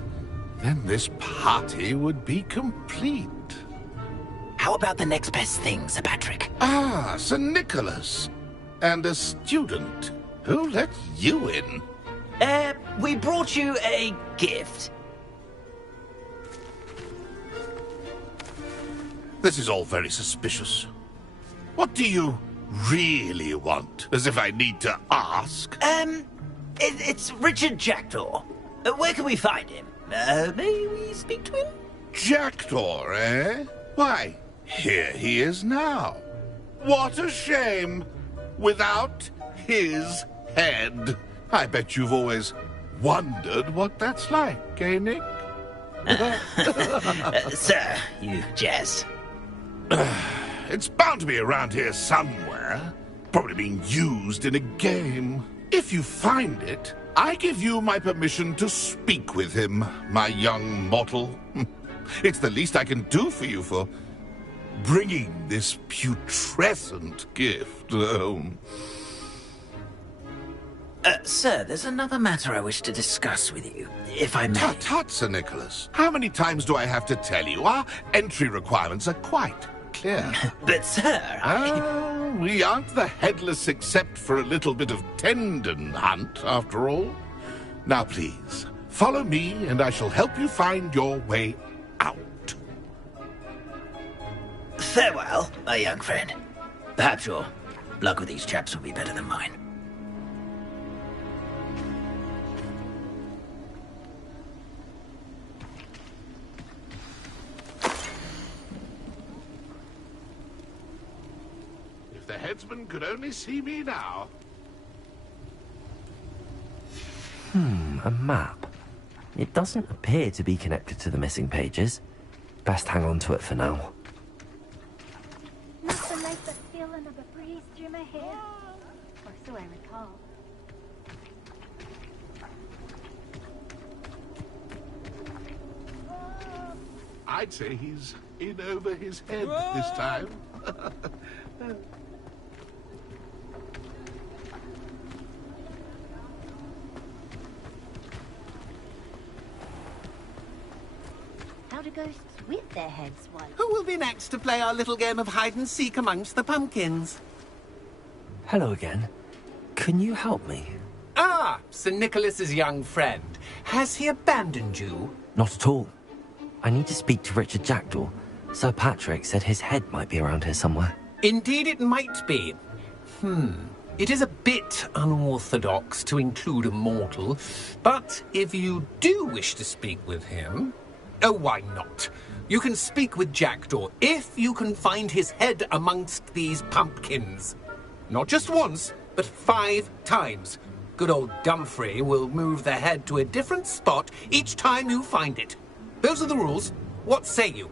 Then this party would be complete. How about the next best thing, Sir Patrick? Ah, Sir Nicholas. And a student. Who let you in? We brought you a gift. This is all very suspicious. What do you really want? As if I need to ask. It's Richard Jackdaw. Where can we find him? May we speak to him? Jackdaw, eh? Why, here he is now. What a shame. Without his head. I bet you've always wondered what that's like, eh, Nick? Sir, you jest. It's bound to be around here somewhere. Probably being used in a game. If you find it, I give you my permission to speak with him, my young mortal. It's the least I can do for you for bringing this putrescent gift home. Sir, there's another matter I wish to discuss with you, if I may. Tut, tut, Sir Nicholas. How many times do I have to tell you? Our entry requirements are quite clear. But, sir, we aren't the Headless except for a little bit of tendon hunt, after all. Now, please, follow me, and I shall help you find your way out. Farewell, my young friend. Perhaps your luck with these chaps will be better than mine. If the headsman could only see me now. A map. It doesn't appear to be connected to the missing pages. Best hang on to it for now. Nothing like the feeling of a breeze through my hair. Or so I recall. I'd say he's in over his head this time. How do ghosts with their heads white? Who will be next to play our little game of hide-and-seek amongst the pumpkins? Hello again. Can you help me? Ah, Sir Nicholas's young friend. Has he abandoned you? Not at all. I need to speak to Richard Jackdaw. Sir Patrick said his head might be around here somewhere. Indeed it might be. It is a bit unorthodox to include a mortal, but if you do wish to speak with him... Oh, why not? You can speak with Jackdaw if you can find his head amongst these pumpkins. Not just once, but 5 times. Good old Dumfrey will move the head to a different spot each time you find it. Those are the rules. What say you?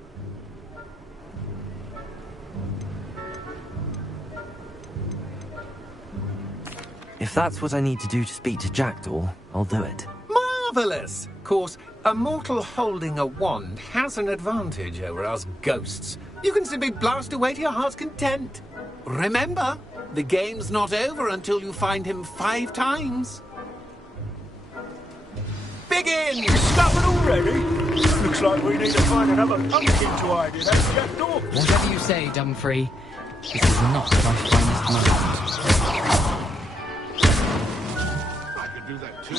If that's what I need to do to speak to Jackdaw, I'll do it. Marvellous! Of course, a mortal holding a wand has an advantage over us ghosts. You can simply blast away to your heart's content. Remember, the game's not over until you find him 5 times. Begin! Stuff it already? Looks like we need to find another pumpkin to hide in, that's Jackdaw. Whatever you say, Dumfrey. This is not my finest moment. I could do that too.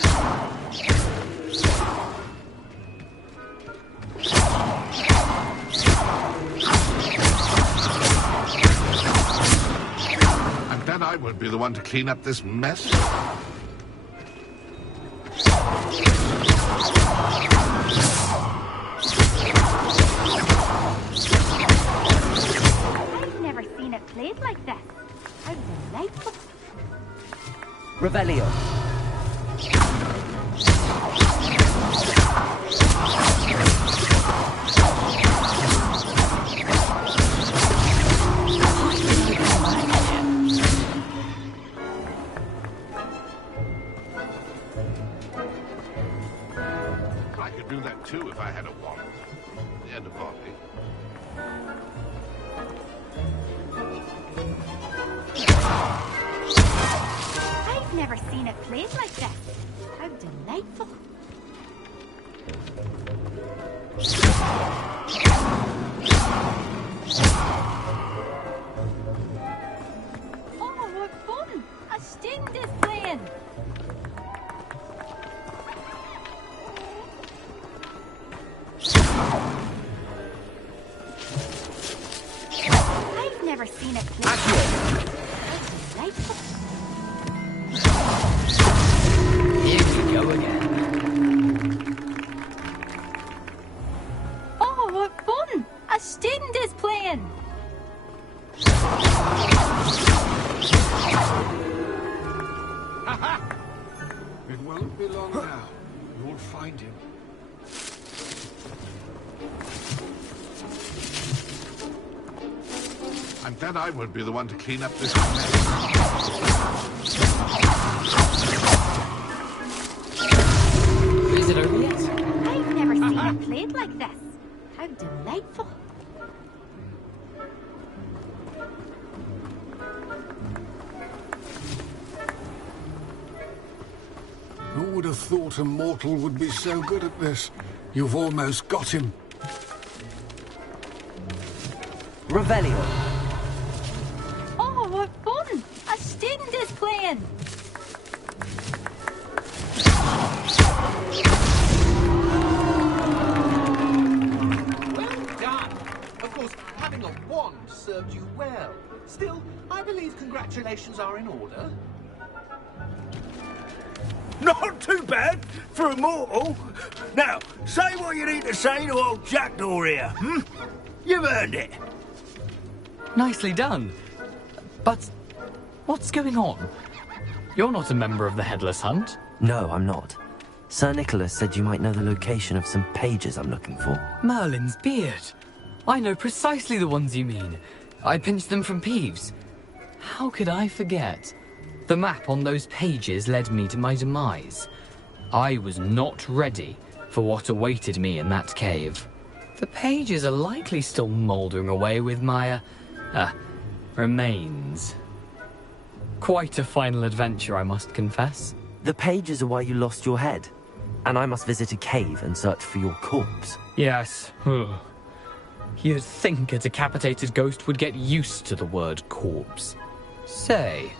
And then I won't be the one to clean up this mess. I've never Revelio. I could do that too if I had a wand. And a volley. I've never seen it played like this. How delightful. Oh, what fun! A string is playing. I've never seen it played. How delightful. Here we go again. Oh, what fun! A string is playing. It won't be long now. You'll find him. I'm glad I won't be the one to clean up this mess. Is it over yet? I've never seen it played like this. How delightful. Who would have thought a mortal would be so good at this? You've almost got him. Revelio. Oh, what fun! A string is playing. Well done! Of course, having a wand served you well. Still, I believe congratulations are in order. Not too bad for a mortal. Now, say what you need to say to old Jackdaw here, hmm? You've earned it. Nicely done. But what's going on? You're not a member of the Headless Hunt. No, I'm not. Sir Nicholas said you might know the location of some pages I'm looking for. Merlin's beard. I know precisely the ones you mean. I pinched them from Peeves. How could I forget? The map on those pages led me to my demise. I was not ready for what awaited me in that cave. The pages are likely still mouldering away with my, remains. Quite a final adventure, I must confess. The pages are why you lost your head, and I must visit a cave and search for your corpse. Yes. You'd think a decapitated ghost would get used to the word corpse. Say,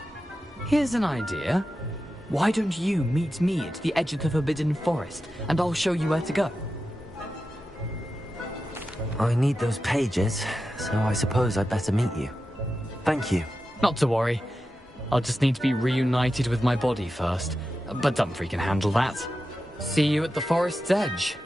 here's an idea. Why don't you meet me at the edge of the Forbidden Forest, and I'll show you where to go? I need those pages, so I suppose I'd better meet you. Thank you. Not to worry. I'll just need to be reunited with my body first. But Dumfrey can handle that. See you at the forest's edge.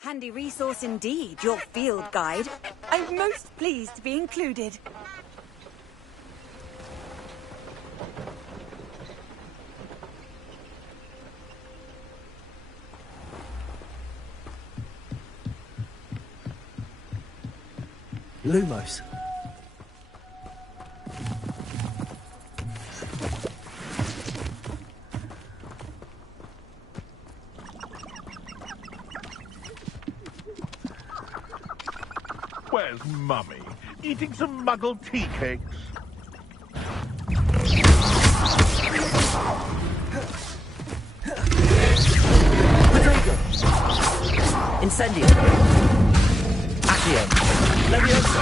Handy resource indeed, your field guide. I'm most pleased to be included. Lumos. Where's Mummy? Eating some muggle tea cakes? Incendio. Accio. Leviosa.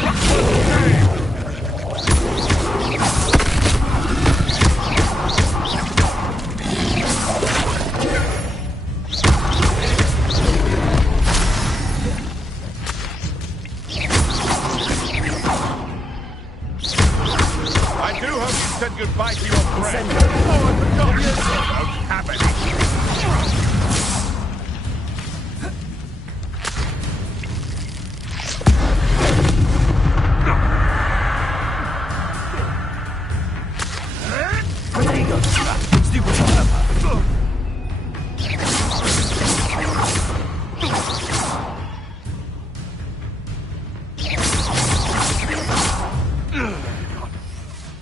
I do hope you said goodbye to your friend. Oh, I forgot you don't have any.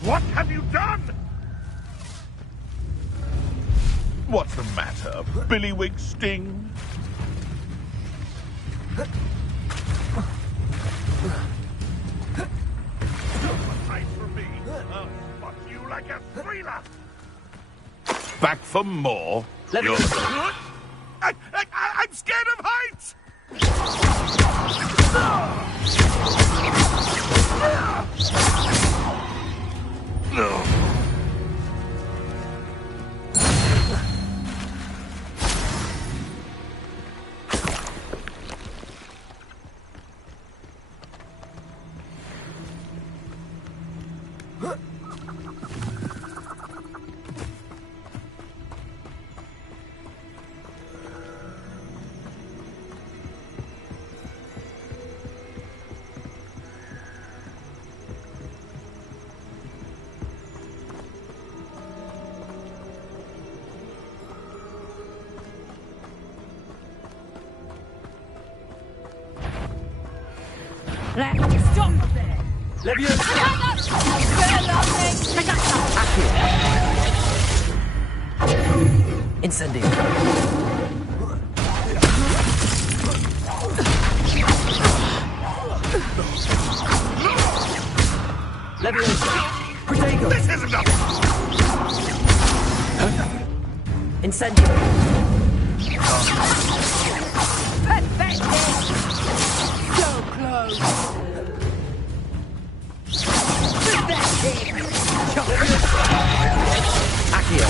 What have you done? What's the matter? Billywig sting? Nice for me. But you like a thriller. Back for more? You're... I'm scared of heights! No. Stop there! Leviosa. Incendio. Leviosa. Protego. This is enough! Incendio. Perfect! So close! Pathetic! Accio.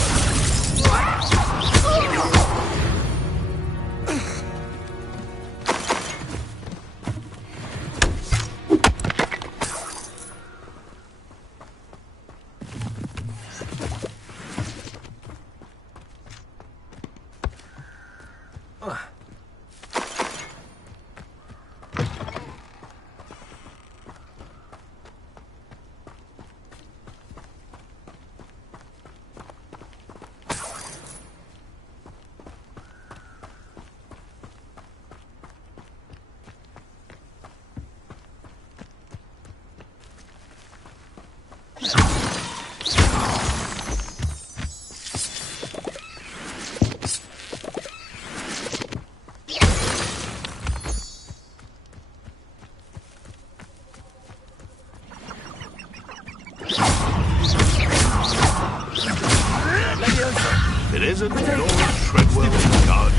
It isn't your Treadwell's gun.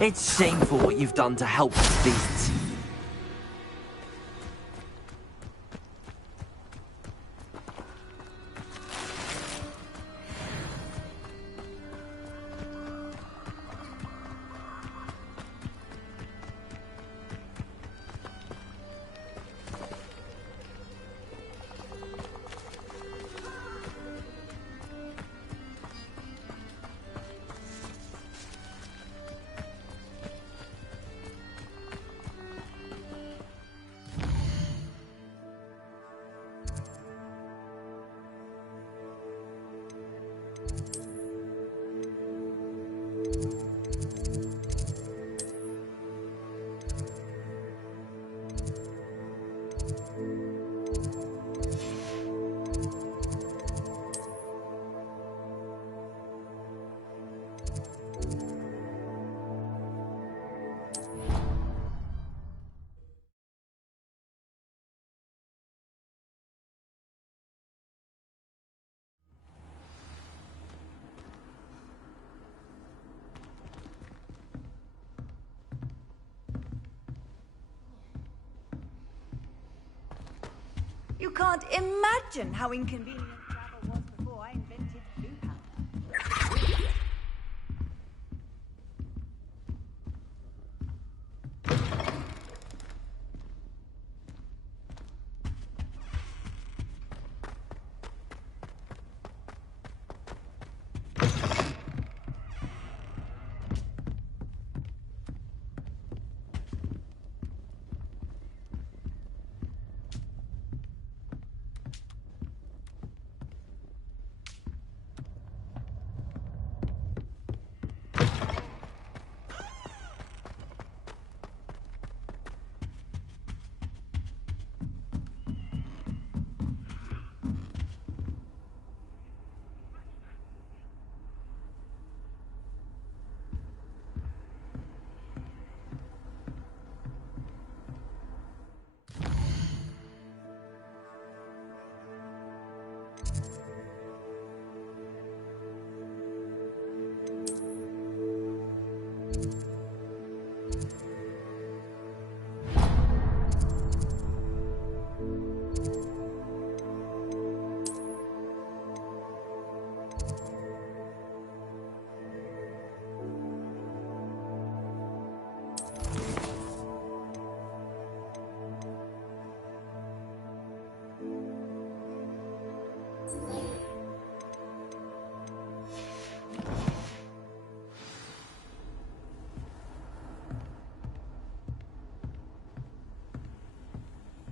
It's shameful what you've done to help these beasts. can't imagine how inconvenient travel was before I invented blue powder.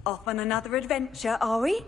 Off on another adventure, are we?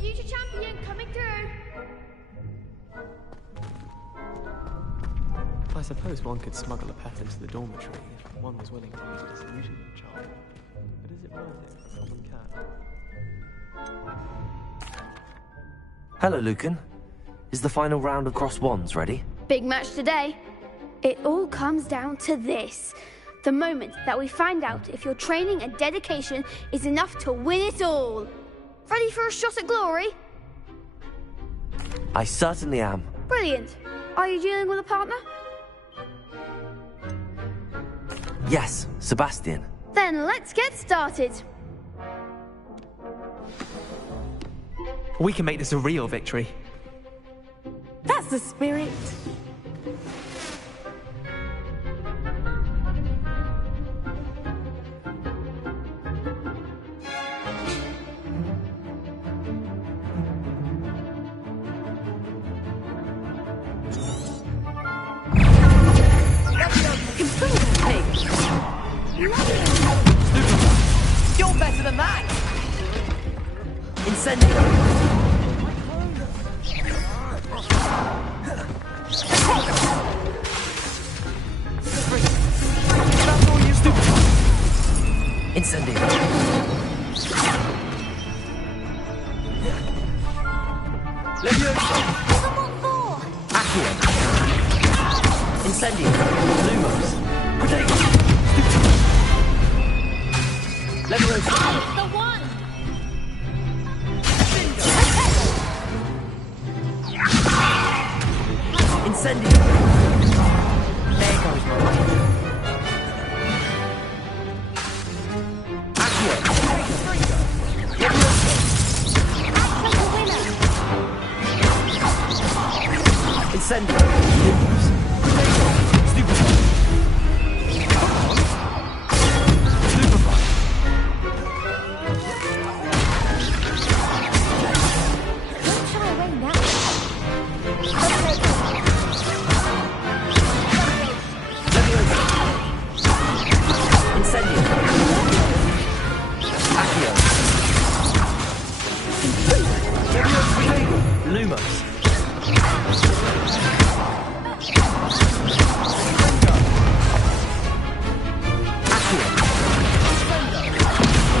Future champion coming through. I suppose one could smuggle a pet into the dormitory if one was willing to use it as a disillusionment charm. But is it worth it for a common cat? Hello, Lucan. Is the final round of cross wands ready? Big match today. It all comes down to this. The moment that we find out if your training and dedication is enough to win it all. Ready for a shot at glory? I certainly am. Brilliant. Are you dealing with a partner? Yes, Sebastian. Then let's get started. We can make this a real victory. That's the spirit. You're better than that! Incendio! Incendio! Leviosa! Accio! Incendio! Lumos! Protego! Leviosa! The one! Incendio! There goes my life. Accio! Leviosa! Incendio! Lumos! Protego! Stupefy! Stupefy! Don't shy away now. Incendio! Accio! Lumos! Accio!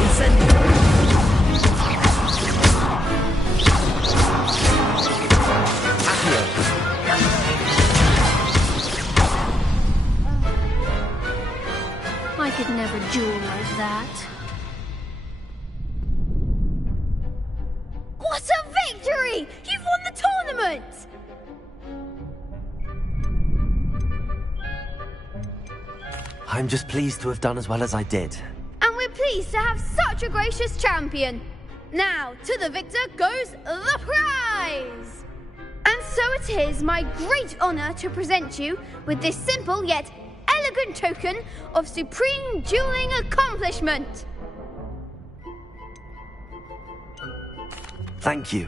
Incendio! Accio! I could never duel like that. What a victory! You've won the tournament! I'm just pleased to have done as well as I did. And we're pleased to have such a gracious champion. Now, to the victor goes the prize! And so it is my great honor to present you with this simple yet elegant token of supreme dueling accomplishment. Thank you.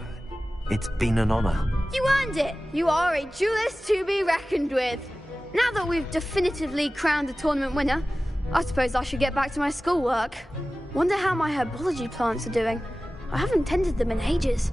It's been an honor. You earned it. You are a duelist to be reckoned with. Now that we've definitively crowned the tournament winner, I suppose I should get back to my schoolwork. Wonder how my herbology plants are doing. I haven't tended them in ages.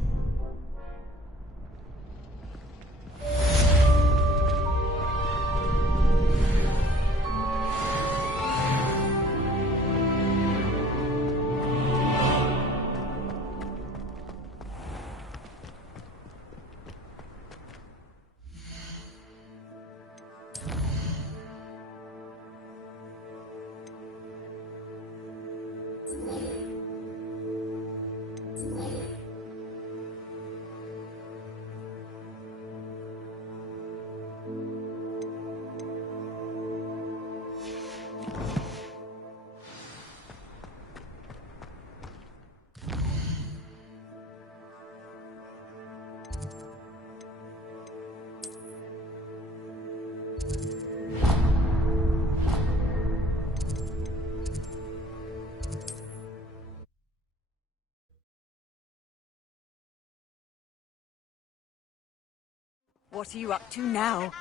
What are you up to now?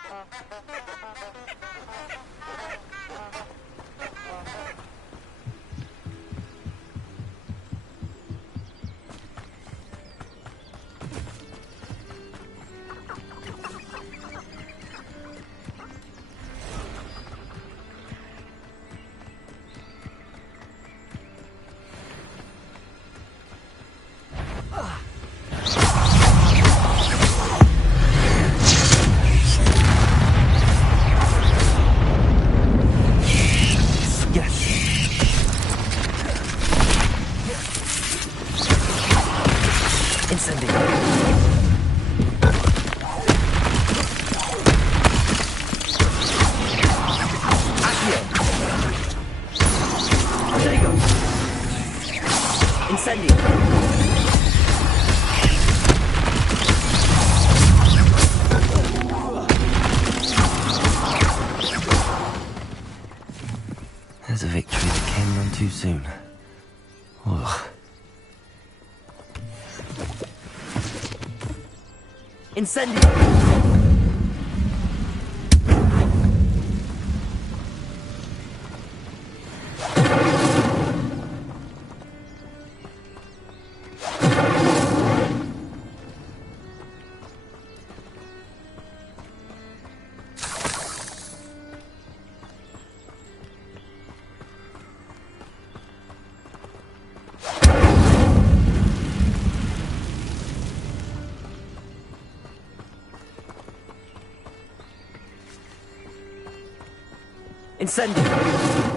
There's a victory that came none too soon. Ugh. Incendio! Incendio!